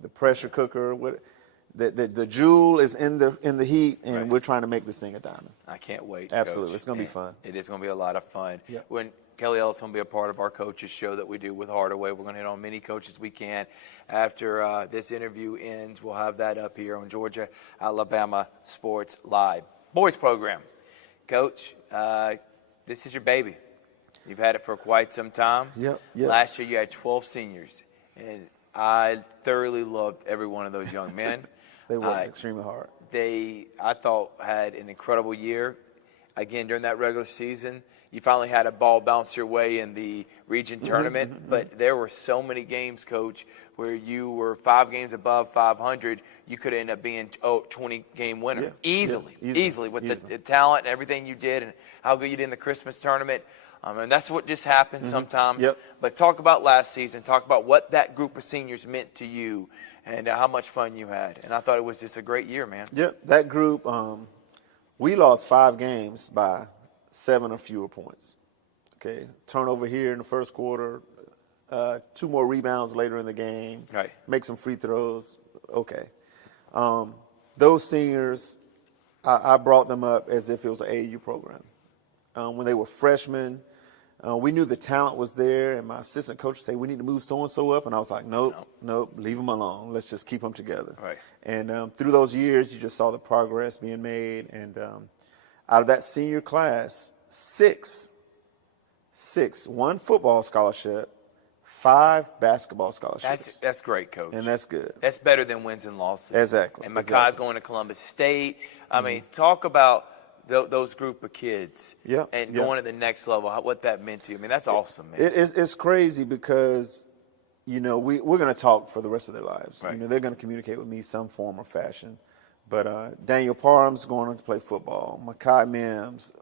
The pressure cooker, the jewel is in the heat, and we're trying to make this thing a diamond. I can't wait. Absolutely. Coach. It's going to be fun. It is going to be a lot of fun. Yep. When Kelly Ellis will be a part of our coaches show that we do with Hardaway. We're going to hit on many coaches we can. After this interview ends, we'll have that up here on Georgia, Alabama Sports Live. Boys program. Coach, this is your baby. You've had it for quite some time. Yep. Last year you had 12 seniors, and I thoroughly loved every one of those young men. They worked extremely hard. I thought, had an incredible year. Again, during that regular season, you finally had a ball bounce your way in the region tournament, but there were so many games, Coach, where you were 5 games above 500. You could end up being 20-game winner easily with the talent and everything you did and how good you did in the Christmas tournament. And that's what just happens sometimes. But talk about last season. Talk about what that group of seniors meant to you and how much fun you had. And I thought it was just a great year, man. That group, We lost 5 games by 7 or fewer points. Okay, turnover here in the first quarter, 2 more rebounds later in the game. Right. Make some free throws. Okay. Those seniors, I brought them up as if it was an AAU program. When they were freshmen, we knew the talent was there, and my assistant coach would say, we need to move so-and-so up, and I was like, nope, leave them alone. Let's just keep them together. Right. And through those years, you just saw the progress being made, and out of that senior class, 6, 1 football scholarship, 5 basketball scholarships. That's great, Coach. And that's good. That's better than wins and losses. Exactly. And Makai's going to Columbus State. I mean, talk about those group of kids and going to the next level, what that meant to you. I mean, that's awesome, man. It's crazy because, we're going to talk for the rest of their lives. Right. They're going to communicate with me some form or fashion. But Daniel Parham's going on to play football. Lamel Mims,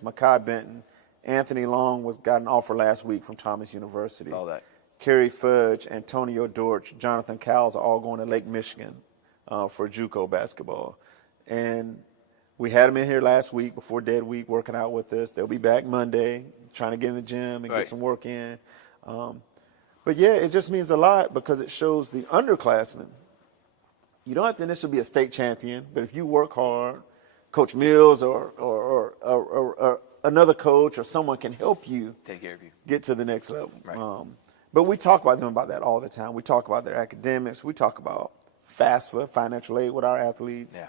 Makai Benton. Anthony Long got an offer last week from Thomas University. Saw that. Kerry Fudge, Antonio Dortch, Jonathan Cowles are all going to Lake Michigan for JUCO basketball. And we had them in here last week before Dead Week working out with us. They'll be back Monday trying to get in the gym and get some work in. But, it just means a lot because it shows the underclassmen. You don't have to necessarily be a state champion, but if you work hard, Coach Mills or another coach or someone can help you take care of you, get to the next level. Right. But we talk about them about that all the time. We talk about their academics. We talk about FAFSA, financial aid with our athletes. Yeah.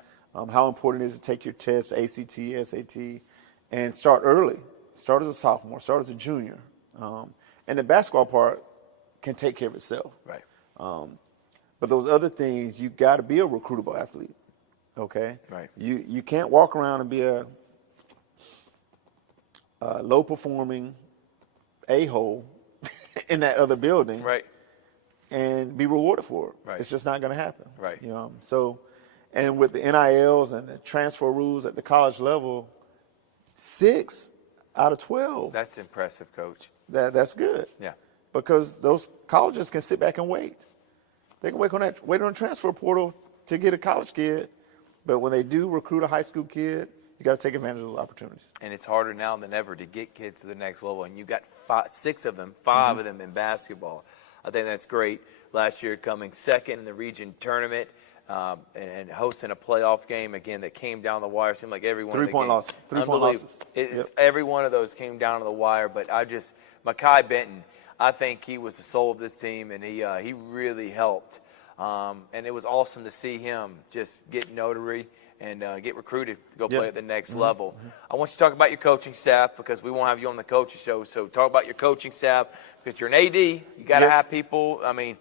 How important it is to take your tests, ACT, SAT, and start early. Start as a sophomore, start as a junior. And the basketball part can take care of itself. Right. But those other things, you got to be a recruitable athlete. Okay. Right. You can't walk around and be a low performing a-hole in that other building. Right. And be rewarded for it. Right. It's just not going to happen. Right. So, and with the NILs and the transfer rules at the college level, 6 out of 12. That's impressive, Coach. That's good. Yeah. Because those colleges can sit back and wait. They can wait on the transfer portal to get a college kid. But when they do recruit a high school kid, you got to take advantage of those opportunities. And it's harder now than ever to get kids to the next level. And you got 5 of them in basketball. I think that's great. Last year coming second in the region tournament and hosting a playoff game, again, that came down the wire. It seemed like every one of the 3-point loss. 3-point losses. Every one of those came down to the wire. But Makai Benton, I think he was the soul of this team, and he really helped. And it was awesome to see him just get notary and get recruited to go play at the next level. I want you to talk about your coaching staff because we won't have you on the coaching show. So talk about your coaching staff because you're an AD. You got to have people. I mean,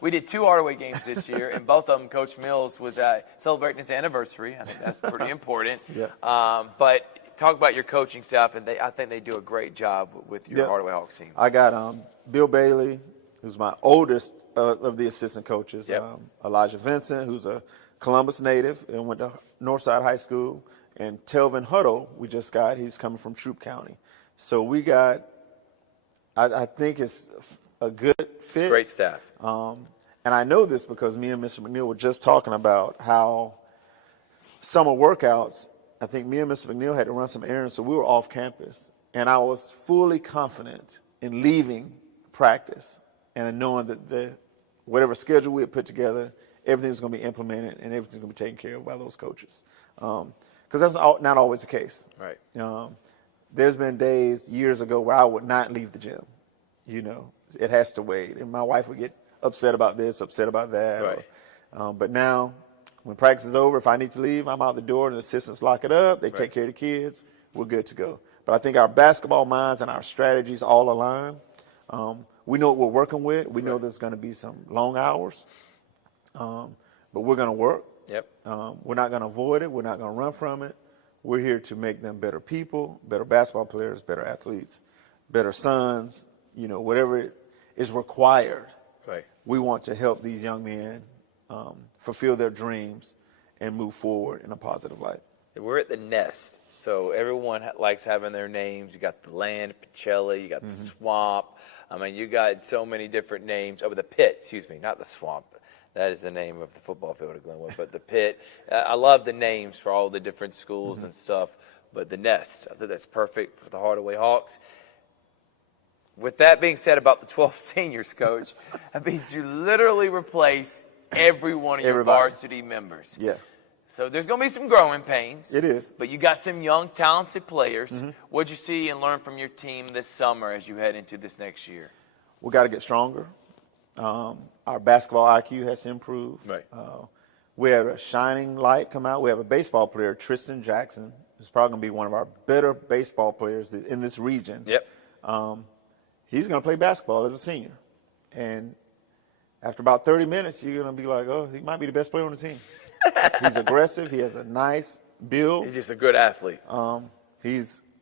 we did 2 Hardaway games this year, and both of them, Coach Mills was celebrating his anniversary. I think that's pretty important. But talk about your coaching staff, and I think they do a great job with your Hardaway Hawks team. I got Bill Bailey, who's my oldest of the assistant coaches. Elijah Vincent, who's a Columbus native and went to Northside High School, and Telvin Huddle he's coming from Troup County. So we got, I think it's a good fit. It's a great staff. And I know this because me and Mr. McNeil were just talking about how summer workouts, I think me and Mr. McNeil had to run some errands, so we were off campus. And I was fully confident in leaving practice and knowing that whatever schedule we had put together, everything was going to be implemented and everything's going to be taken care of by those coaches. Because that's not always the case. Right. There's been days years ago where I would not leave the gym. It has to wait. And my wife would get upset about this, upset about that. Right. But now, when practice is over, if I need to leave, I'm out the door and the assistants lock it up. They take care of the kids. We're good to go. But I think our basketball minds and our strategies all align. We know what we're working with. We know there's going to be some long hours. But we're going to work. Yep. We're not going to avoid it. We're not going to run from it. We're here to make them better people, better basketball players, better athletes, better sons, whatever is required. Right. We want to help these young men fulfill their dreams and move forward in a positive light. We're at the Nest, so everyone likes having their names. You got the Land, Pacelli, you got the Swamp. I mean, you got so many different names. Oh, the Pit, excuse me, not the Swamp. That is the name of the football field at Glenwood. But the pit, I love the names for all the different schools and stuff. But the nest, I think that's perfect for the Hardaway Hawks. With that being said about the 12 seniors, Coach, that means you literally replace every one of your varsity members. Yeah. So there's going to be some growing pains. It is. But you got some young, talented players. What'd you see and learn from your team this summer as you head into this next year? We got to get stronger. Our basketball IQ has to improve. Right. We have a shining light come out. We have a baseball player, Tristan Jackson, who's probably going to be one of our better baseball players in this region. Yep. He's going to play basketball as a senior. And after about 30 minutes, you're going to be like, oh, he might be the best player on the team. He's aggressive. He has a nice build. He's just a good athlete.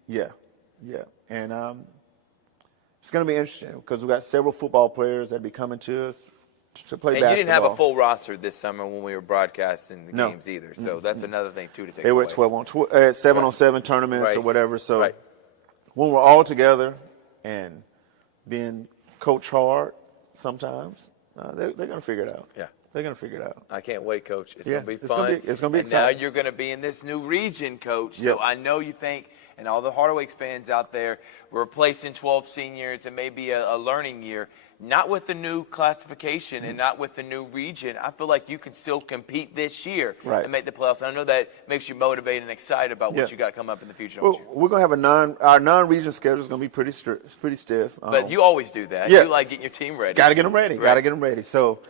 Yeah. And it's going to be interesting because we got several football players that be coming to us to play basketball. And you didn't have a full roster this summer when we were broadcasting the games either. So that's another thing, too, to take away. They were at 7-on-7 tournaments or whatever. So Right. when we're all together and being coach hard sometimes, they're going to figure it out. Yeah. They're going to figure it out. I can't wait, Coach. It's Yeah, going to be it's fun. gonna be- it's gonna be and exciting. now you're going to be in this new region, Coach. So Yep. I know you think, and all the Hardaway fans out there, we're replacing 12 seniors and maybe a learning year. Not with the new classification and not with the new region. I feel like you can still compete this year and make the playoffs. And I know that makes you motivated and excited about what you got coming up in the future. Well, we're going to have our non-region schedule is going to be pretty stiff. But you always do that. Yeah. You like getting your team ready. Got to get them ready. Right. Got to get them ready. So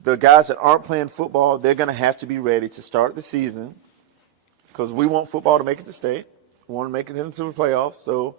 the guys that aren't playing football, they're going to have to be ready to start the season because we want football to make it to state. We want to make it into the playoffs. So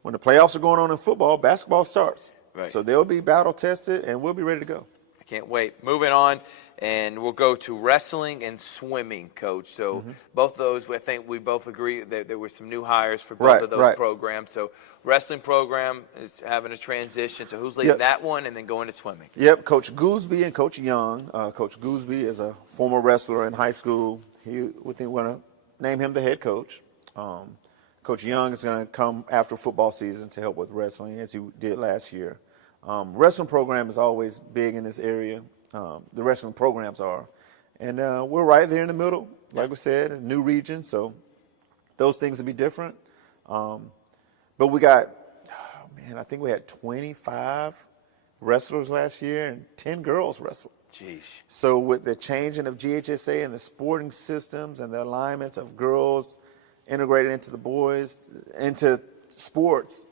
when the playoffs are going on in football, basketball starts. Right. So they'll be battle tested, and we'll be ready to go. I can't wait. Moving on, and we'll go to wrestling and swimming, Coach. So both of those, I think we both agree that there were some new hires for both of those programs. So wrestling program is having a transition. So who's leading that one and then going to swimming? Yep, Coach Gooseby and Coach Young. Coach Gooseby is a former wrestler in high school. We think we're going to name him the head coach. Coach Young is going to come after football season to help with wrestling, as he did last year. Wrestling program is always big in this area. The wrestling programs are. And we're right there in the middle, like we said, a new region, so those things will be different. But we got, I think we had 25 wrestlers last year and 10 girls wrestled. Jeez. So with the changing of GHSA and the sporting systems and the alignments of girls integrated into the boys, into sports,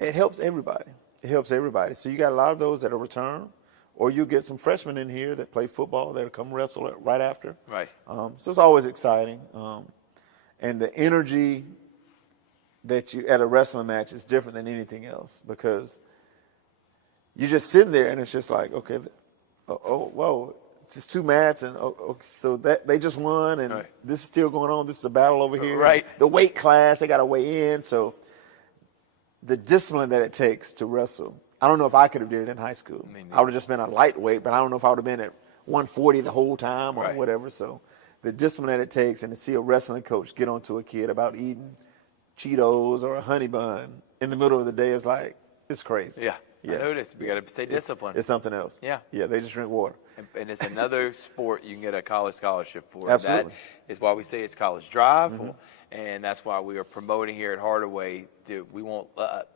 it helps everybody. It helps everybody. So you got a lot of those that are returned, or you get some freshmen in here that play football that come wrestle right after. Right. So it's always exciting. And the energy that you at a wrestling match is different than anything else because you're just sitting there and it's just like, okay, whoa, it's just two mats and so that they just won and this is still going on. This is a battle over here. Right. The weight class, they got to weigh in. So the discipline that it takes to wrestle, I don't know if I could have did it in high school. I would have just been a lightweight, but I don't know if I would have been at 140 the whole time or whatever. So the discipline that it takes and to see a wrestling coach get onto a kid about eating Cheetos or a honey bun in the middle of the day is like, it's crazy. Yeah. I noticed. We got to stay disciplined. It's something else. Yeah. Yeah, they just drink water. And it's another sport you can get a college scholarship for. Absolutely. That is why we say it's college drive, and that's why we are promoting here at Hardaway. We want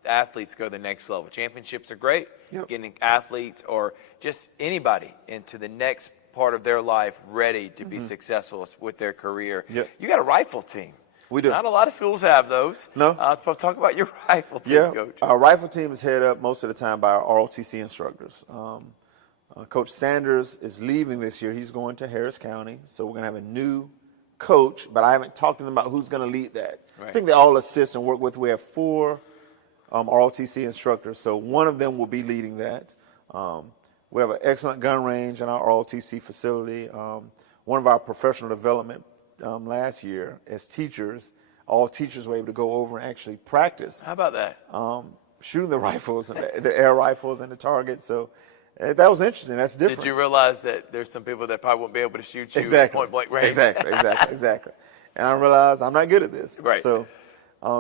athletes to go to the next level. Championships are great. Getting athletes or just anybody into the next part of their life ready to be successful with their career. You got a rifle team. We do. Not a lot of schools have those. No. Talk about your rifle team, Coach. Our rifle team is headed up most of the time by our ROTC instructors. Coach Sanders is leaving this year. He's going to Harris County, so we're going to have a new coach, but I haven't talked to them about who's going to lead that. I think they all assist and work with. We have 4 ROTC instructors, so one of them will be leading that. We have an excellent gun range in our ROTC facility. One of our professional development last year as teachers, all teachers were able to go over and actually practice. How about that? Shooting the rifles and the air rifles and the targets. So that was interesting. That's different. Did you realize that there's some people that probably won't be able to shoot you at point blank range? Exactly. And I realized I'm not good at this. Right. So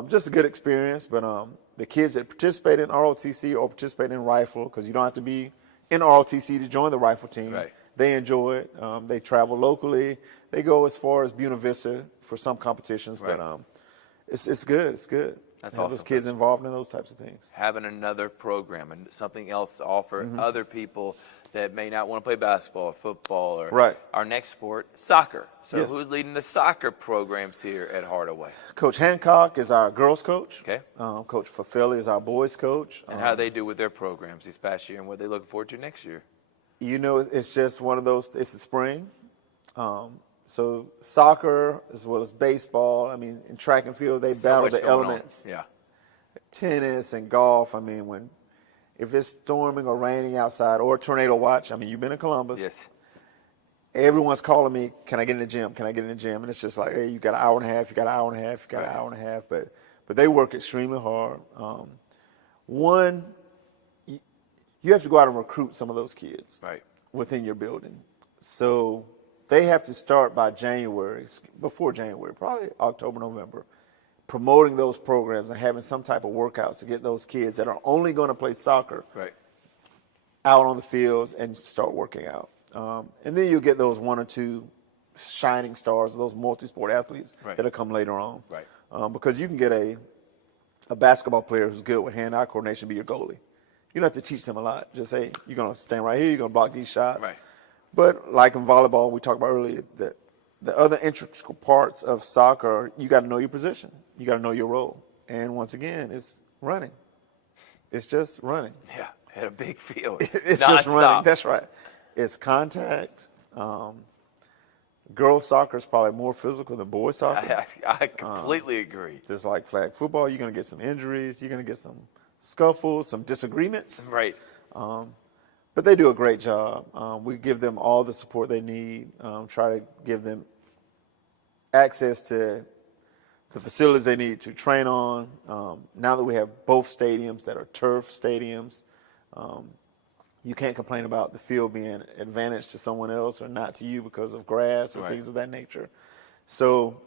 just a good experience. But the kids that participate in ROTC or participate in rifle, because you don't have to be in ROTC to join the rifle team. Right. They enjoy it. They travel locally. They go as far as Buena Vista for some competitions, Right. but it's good. It's good. That's to have awesome. those kids involved in those types of things. Having another program and something else to offer Mm-hmm. other people that may not want to play basketball or football or Right. our next sport, soccer. So Yes. who's leading the soccer programs here at Hardaway? Coach Hancock is our girls coach. Okay. Coach Fafeli is our boys coach. And how they do with their programs this past year and what they look forward to next year? You know, it's just one of those. It's the spring. So soccer as well as baseball. I mean, in track and field, they So battle much the going on. elements. Yeah. Tennis and golf. I mean, if it's storming or raining outside or tornado watch. I mean, you've been in Columbus. Yes. Everyone's calling me. Can I get in the gym? Can I get in the gym? And it's just like, hey, you got an hour and a half. You got an hour and a half. You got an hour and a half. But they work extremely hard. One, you have to go out and recruit some of those kids. Right. Within your building. So they have to start by January, before January, probably October, November, promoting those programs and having some type of workouts to get those kids that are only going to play soccer Right. out on the fields and start working out. And then you'll get those one or two shining stars, those multi-sport athletes Right. that'll come later on. Right. Because you can get a basketball player who's good with hand-eye coordination be your goalie. You don't have to teach them a lot. Just say, you're going to stand right here, you're going to block these shots. Right. But like in volleyball, we talked about earlier, the other integral parts of soccer, you got to know your position. You got to know your role. And once again, it's running. It's just running. Yeah. At a big field. It's Non-stop. just running. That's right. It's contact. Girls soccer is probably more physical than boys soccer. I completely agree. Just like flag football, you're going to get some injuries. You're going to get some scuffles, some disagreements. Right. But they do a great job. We give them all the support they need, try to give them access to the facilities they need to train on. Now that we have both stadiums that are turf stadiums, you can't complain about the field being an advantage to someone else or not to you because of grass or Right. things of that nature. So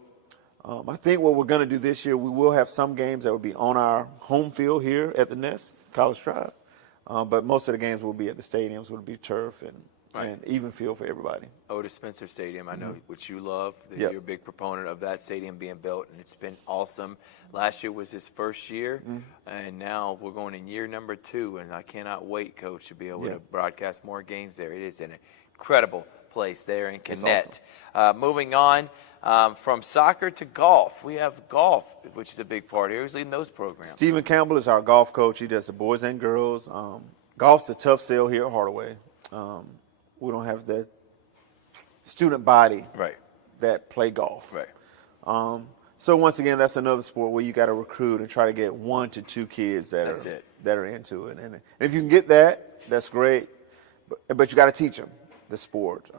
I think what we're going to do this year, we will have some games that will be on our home field here at the Nest, College Drive. But most of the games will be at the stadiums, will be turf and even field for everybody. Otis Spencer Stadium, I know, which you love. That Yep. You're a big proponent of that stadium being built, and it's been awesome. Last year was his first year, and now we're going in year number 2, and I cannot wait, Coach, to be able to broadcast more games there. It is an incredible place there in Connect. Moving on from soccer to golf. We have golf, which is a big part here. Who's leading those programs? Stephen Campbell is our golf coach. He does the boys and girls. Golf's a tough sell here at Hardaway. We don't have the student body Right. that play golf. Right. So once again, that's another sport where you got to recruit and try to get 1 to 2 kids that are into it. And if you can get that, that's great. But you got to teach them the sport.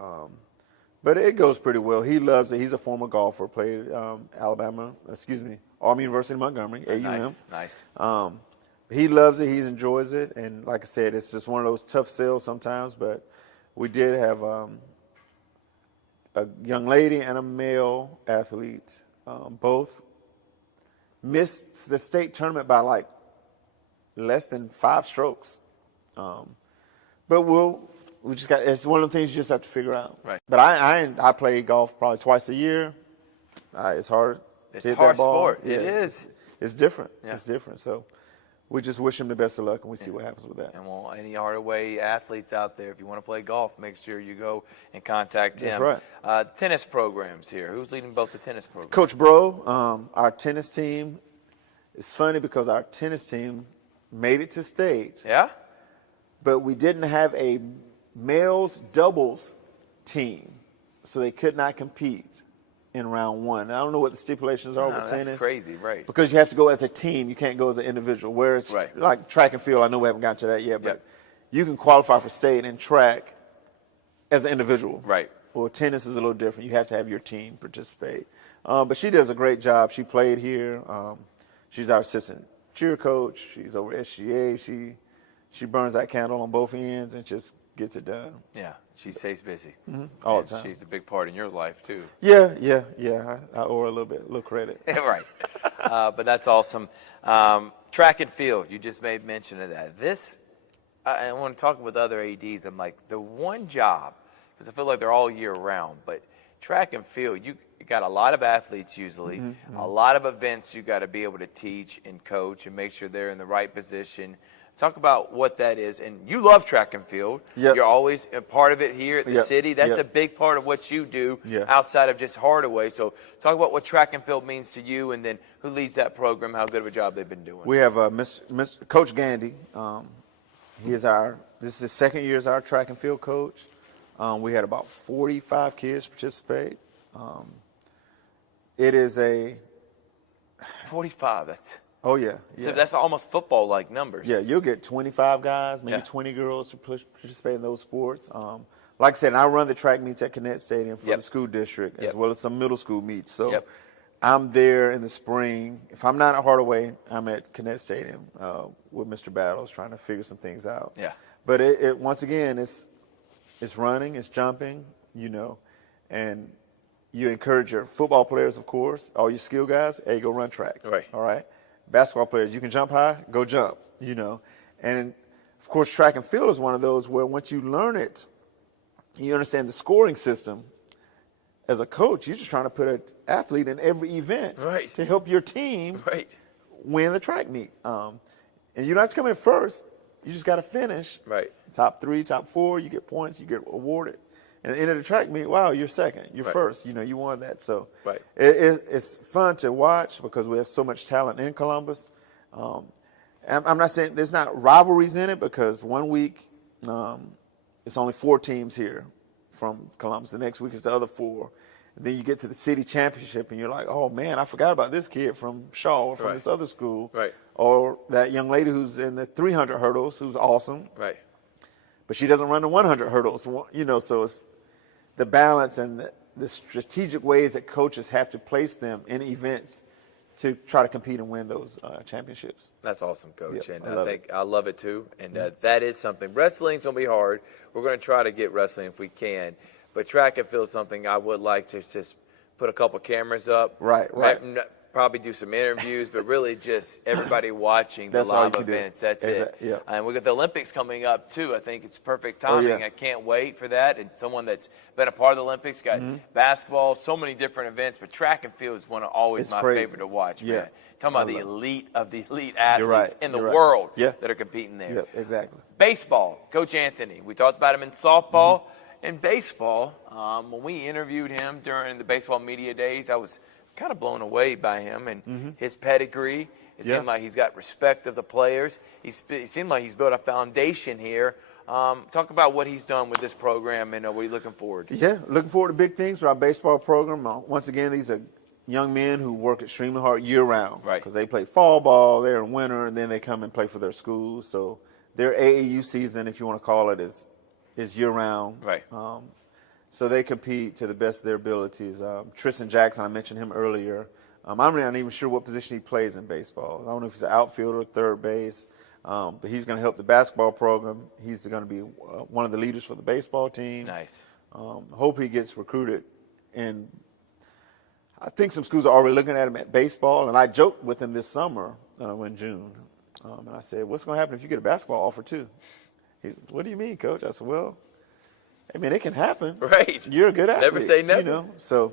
But it goes pretty well. He loves it. He's a former golfer. Played Army University of Montgomery, AUM. Nice. He loves it. He enjoys it. And like I said, it's just one of those tough sales sometimes. But we did have a young lady and a male athlete. Both missed the state tournament by like less than 5 strokes. But we just got. It's one of the things you just have to figure out. Right. But I play golf probably twice a year. It's hard. It's to a hit hard that ball. sport. Yeah, It is. It's different. Yeah. It's different. So we just wish him the best of luck, and we see what happens with that. And well, any Hardaway athletes out there, if you want to play golf, make sure you go and contact him. That's right. Tennis programs here. Who's leading both the tennis programs? Coach Bro, our tennis team. It's funny because our tennis team made it to state, Yeah? but we didn't have a males doubles team, so they could not compete in round 1. I don't know what the stipulations are with tennis. That's crazy, right. Because you have to go as a team. You can't go as an individual. Whereas Right. like track and field, I know we haven't gotten to that yet, but Yep. you can qualify for state in track as an individual. Right. Well, tennis is a little different. You have to have your team participate. But she does a great job. She played here. She's our assistant cheer coach. She's over at SGA. She burns that candle on both ends and just gets it done. Yeah, she stays busy. All And the time. She's a big part in your life, too. Yeah. I owe her a little credit. Right. But that's awesome. Track and field, you just made mention of that. This I want to talk with other ADs. I'm like, the one job, because I feel like they're all year round, but track and field, you got a lot of athletes usually, a lot of events you got to be able to teach and coach and make sure they're in the right position. Talk about what that is. And you love track and field. Yep. You're always a part of it here at the Yep. city. That's Yep. a big part of what you do Yeah. outside of just Hardaway. So talk about what track and field means to you, and then who leads that program, how good of a job they've been doing. We have Coach Gandy. This is his second year as our track and field coach. We had about 45 kids participate. It is 45, that's... Oh, yeah. So that's almost football-like numbers. Yeah, you'll get 25 guys, maybe 20 girls to participate in those sports. Like I said, I run the track meets at Connect Stadium for the school district, as well as some middle school meets. So I'm there in the spring. If I'm not at Hardaway, I'm at Connect Stadium with Mr. Battles trying to figure some things out. Yeah. But it once again, it's running, it's jumping, and you encourage your football players, of course, all your skill guys, hey, go run track. Right. All right. Basketball players, you can jump high, go jump, And, of course, track and field is one of those where once you learn it, you understand the scoring system. As a coach, you're just trying to put an athlete in every event to help your team win the track meet. And you don't have to come in first. You just got to finish. Right. Top 3, top 4, you get points, you get awarded. And at the end of the track meet, wow, you're second, you're first. You won that. So it's fun to watch because we have so much talent in Columbus. I'm not saying there's not rivalries in it because one week it's only 4 teams here from Columbus. The next week is the other 4. And then you get to the city championship and you're like, oh, man, I forgot about this kid from Shaw or from this other school. Right. Or that young lady who's in the 300 hurdles who's awesome. Right. But she doesn't run the 100 hurdles, so it's the balance and the strategic ways that coaches have to place them in events to try to compete and win those championships. That's awesome, Coach. Yep, And I love it too. And that is something. Wrestling's going to be hard. We're going to try to get wrestling if we can. But track and field is something I would like to just put a couple cameras up. Right. Probably do some interviews, but really just everybody watching the live events. That's it. Yeah. And we got the Olympics coming up too. I think it's perfect timing. Oh, yeah. I can't wait for that. And someone that's been a part of the Olympics, got basketball, so many different events, but track and field is always my favorite to watch, man. Talking about the elite of the elite athletes in the world that are competing there. Yeah, exactly. Baseball, Coach Anthony. We talked about him in softball. In baseball, when we interviewed him during the baseball media days, I was kind of blown away by him and his pedigree. It seemed like he's got respect of the players. It seemed like he's built a foundation here. Talk about what he's done with this program and what are you looking forward to? Yeah, looking forward to big things for our baseball program. Once again, these are young men who work extremely hard year-round. Right. Because they play fall ball, they're in winter, and then they come and play for their schools. So their AAU season, if you want to call it, is year-round. Right. So they compete to the best of their abilities. Tristan Jackson, I mentioned him earlier. I'm really not even sure what position he plays in baseball. I don't know if he's an outfielder, third base, but he's going to help the basketball program. He's going to be one of the leaders for the baseball team. Nice. Hope he gets recruited. And I think some schools are already looking at him at baseball. And I joked with him this summer in June. And I said, what's going to happen if you get a basketball offer too? He said, what do you mean, Coach? I said, well, I mean, it can happen. Right. You're a good athlete. Never say never. So,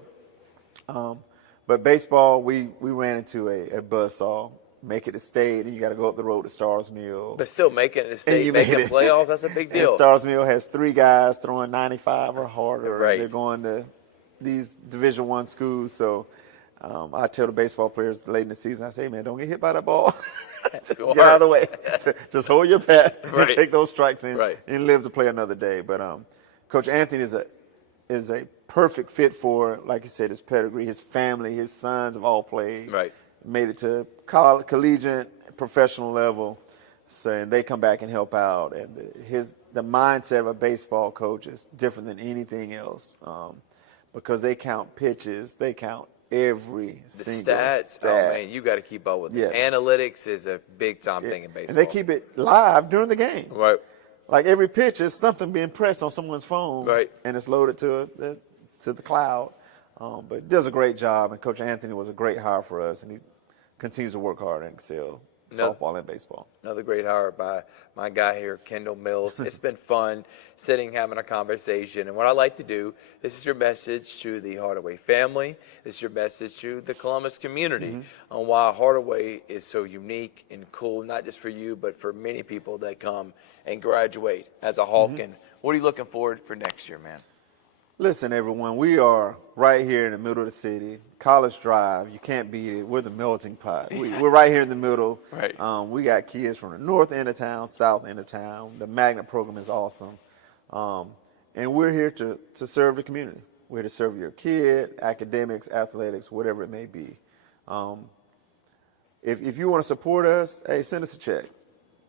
but baseball, we ran into a buzzsaw. Make it a state, and you got to go up the road to Stars Mill. But still making it a state, making playoffs, that's a big deal. And Stars Mill has 3 guys throwing 95 or harder. Right. They're going to these Division I schools. So I tell the baseball players late in the season, I say, hey, man, don't get hit by that ball. Just get out of the way. Just hold your bat and take those strikes in and live to play another day. But Coach Anthony is a perfect fit for, like you said, his pedigree, his family, his sons have all played. Right. Made it to collegiate, professional level. So, and they come back and help out. And the mindset of a baseball coach is different than anything else because they count pitches, they count every single stat. Oh, man, you got to keep up with it. Analytics is a big-time thing in baseball. And they keep it live during the game. Right. Like every pitch is something being pressed on someone's phone. Right. And it's loaded to the cloud. But he does a great job, and Coach Anthony was a great hire for us, and he continues to work hard and excel softball and baseball. Another great hire by my guy here, Kendall Mills. It's been fun sitting, having a conversation. And what I like to do, this is your message to the Hardaway family. This is your message to the Columbus community on why Hardaway is so unique and cool, not just for you, but for many people that come and graduate as a Hawken. What are you looking forward for next year, man? Listen, everyone, we are right here in the middle of the city. College Drive, you can't beat it. We're the melting pot. We're right here in the middle. Right. We got kids from the north end of town, south end of town. The magnet program is awesome. And we're here to serve the community. We're here to serve your kid, academics, athletics, whatever it may be. If you want to support us, hey, send us a check.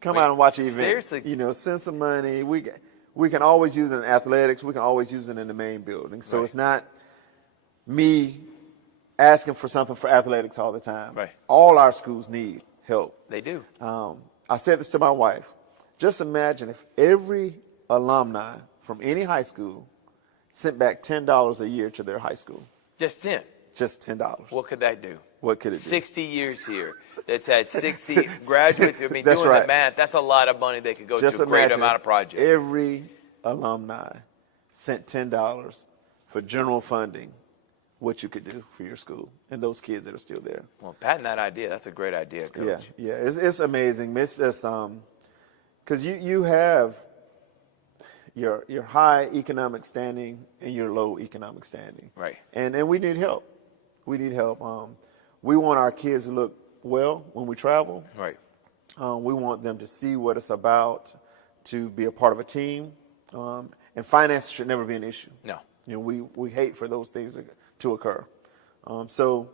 Come out and watch the event. Seriously. You know, send some money. We can always use it in athletics. We can always use it in the main building. So It's not me asking for something for athletics all the time. Right. All our schools need help. They do. I said this to my wife. Just imagine if every alumni from any high school sent back $10 a year to their high school. Just 10. Just $10. What could that do? What could it do? 60 years here. That's had 60 graduates. I mean, That's doing right. the math, that's a lot of money they could go Just to a great imagine amount if of projects. every alumni sent $10 for general funding, what you could do for your school and those kids that are still there. Well, patent that idea. That's a great idea, Coach. Yeah, it's amazing. It's just because you have your high economic standing and your low economic standing. Right. And we need help. We need help. We want our kids to look well when we travel. Right. We want them to see what it's about to be a part of a team. And finance should never be an issue. No. You know, we hate for those things to occur. So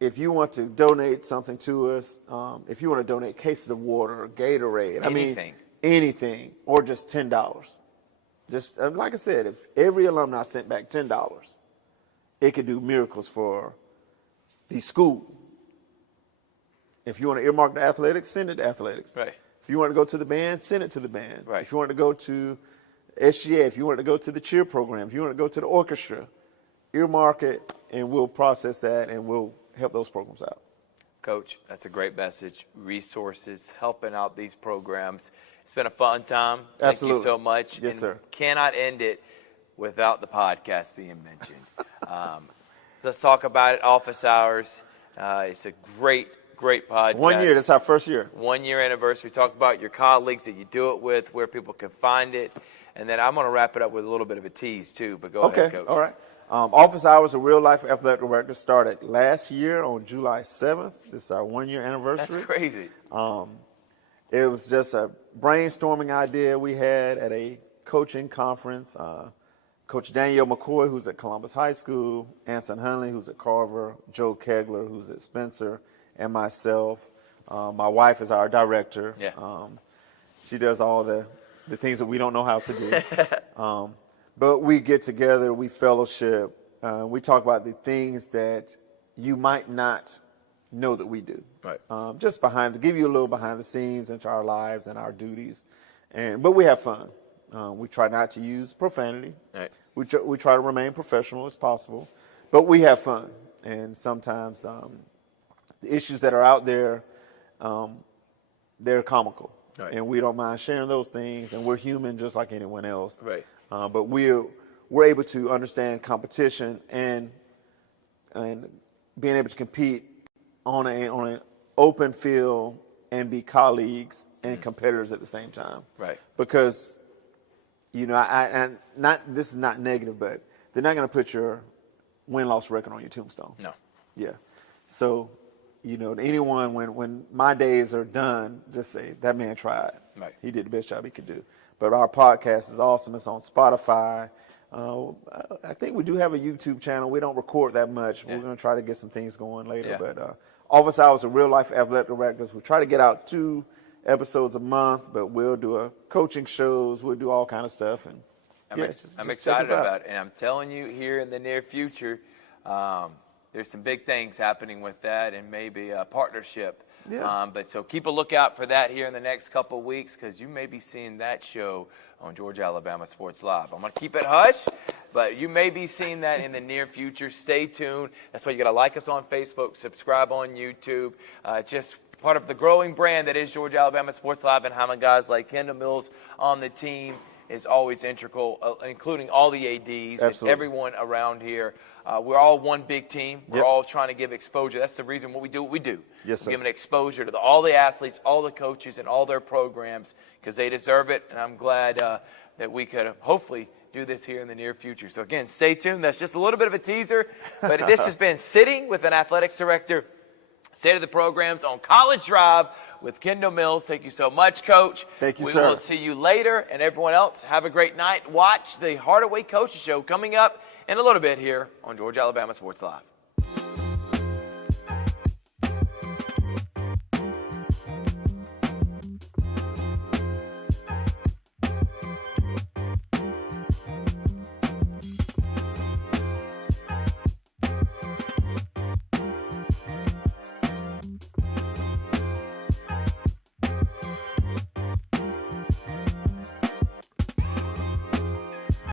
if you want to donate something to us, if you want to donate cases of water or Gatorade, anything, or just $10. Just like I said, if every alumni sent back $10, it could do miracles for the school. If you want to earmark the athletics, send it to athletics. Right. If you want to go to the band, send it to the band. Right. If you want to go to SGA, if you want to go to the cheer program, if you want to go to the orchestra, earmark it, and we'll process that, and we'll help those programs out. Coach, that's a great message. Resources, helping out these programs. It's been a fun time. Thank Absolutely. you so much. Yes, and sir. Cannot end it without the podcast being mentioned. Let's talk about it. Office Hours. It's a great podcast. 1 year. That's our first year. 1 year anniversary. Talk about your colleagues that you do it with, where people can find it. And then I'm going to wrap it up with a little bit of a tease, too. But go ahead, Coach. All right. Office Hours, a real-life athletic director, started last year on July 7th. This is our 1 year anniversary. That's crazy. It was just a brainstorming idea we had at a coaching conference. Coach Danielle McCoy, who's at Columbus High School, Anson Hunley, who's at Carver, Joe Kegler, who's at Spencer, and myself. My wife is our director. Yeah. She does all the things that we don't know how to do. But we get together, we fellowship, we talk about the things that you might not know that we do. Right. Just give you a little behind the scenes into our lives and our duties. But we have fun. We try not to use profanity. Right. We try to remain professional as possible, but we have fun. And sometimes the issues that are out there, they're comical. Right. And we don't mind sharing those things, and we're human just like anyone else. Right. But we're able to understand competition and being able to compete on an open field and be colleagues and competitors at the same time. Right. Because, you know, this is not negative, but they're not going to put your win-loss record on your tombstone. No. Yeah. So, you know, anyone, when my days are done, just say, that man tried. Right. He did the best job he could do. But our podcast is awesome. It's on Spotify. I think we do have a YouTube channel. We don't record that much. Yeah. We're going to try to get some things going later. Yeah. But Office Hours are real-life athletic directors. We try to get out 2 episodes a month, but we'll do coaching shows. We'll do all kind of stuff. And I'm excited about it. And I'm telling you, here in the near future, there's some big things happening with that, and maybe a partnership. Yeah. But so keep a lookout for that here in the next couple of weeks, because you may be seeing that show on Georgia Alabama Sports Live. I'm going to keep it hush, but you may be seeing that in the near future. Stay tuned. That's why you got to like us on Facebook, subscribe on YouTube. Just part of the growing brand that is Georgia Alabama Sports Live, and having guys like Kendall Mills on the team is always integral, including all the ADs and everyone around here. We're all one big team. We're all trying to give exposure. That's the reason what we do what we do. Yes, sir. We're giving exposure to all the athletes, all the coaches, and all their programs because they deserve it, and I'm glad that we could hopefully do this here in the near future. So, again, stay tuned. That's just a little bit of a teaser, but this has been Sitting with an Athletics Director, State of the Programs on College Drive with Kendall Mills. Thank you so much, Coach. Thank you, we sir. will see you later, and everyone else, have a great night. Watch the Hardaway Coaches Show coming up in a little bit here on Georgia Alabama Sports Live.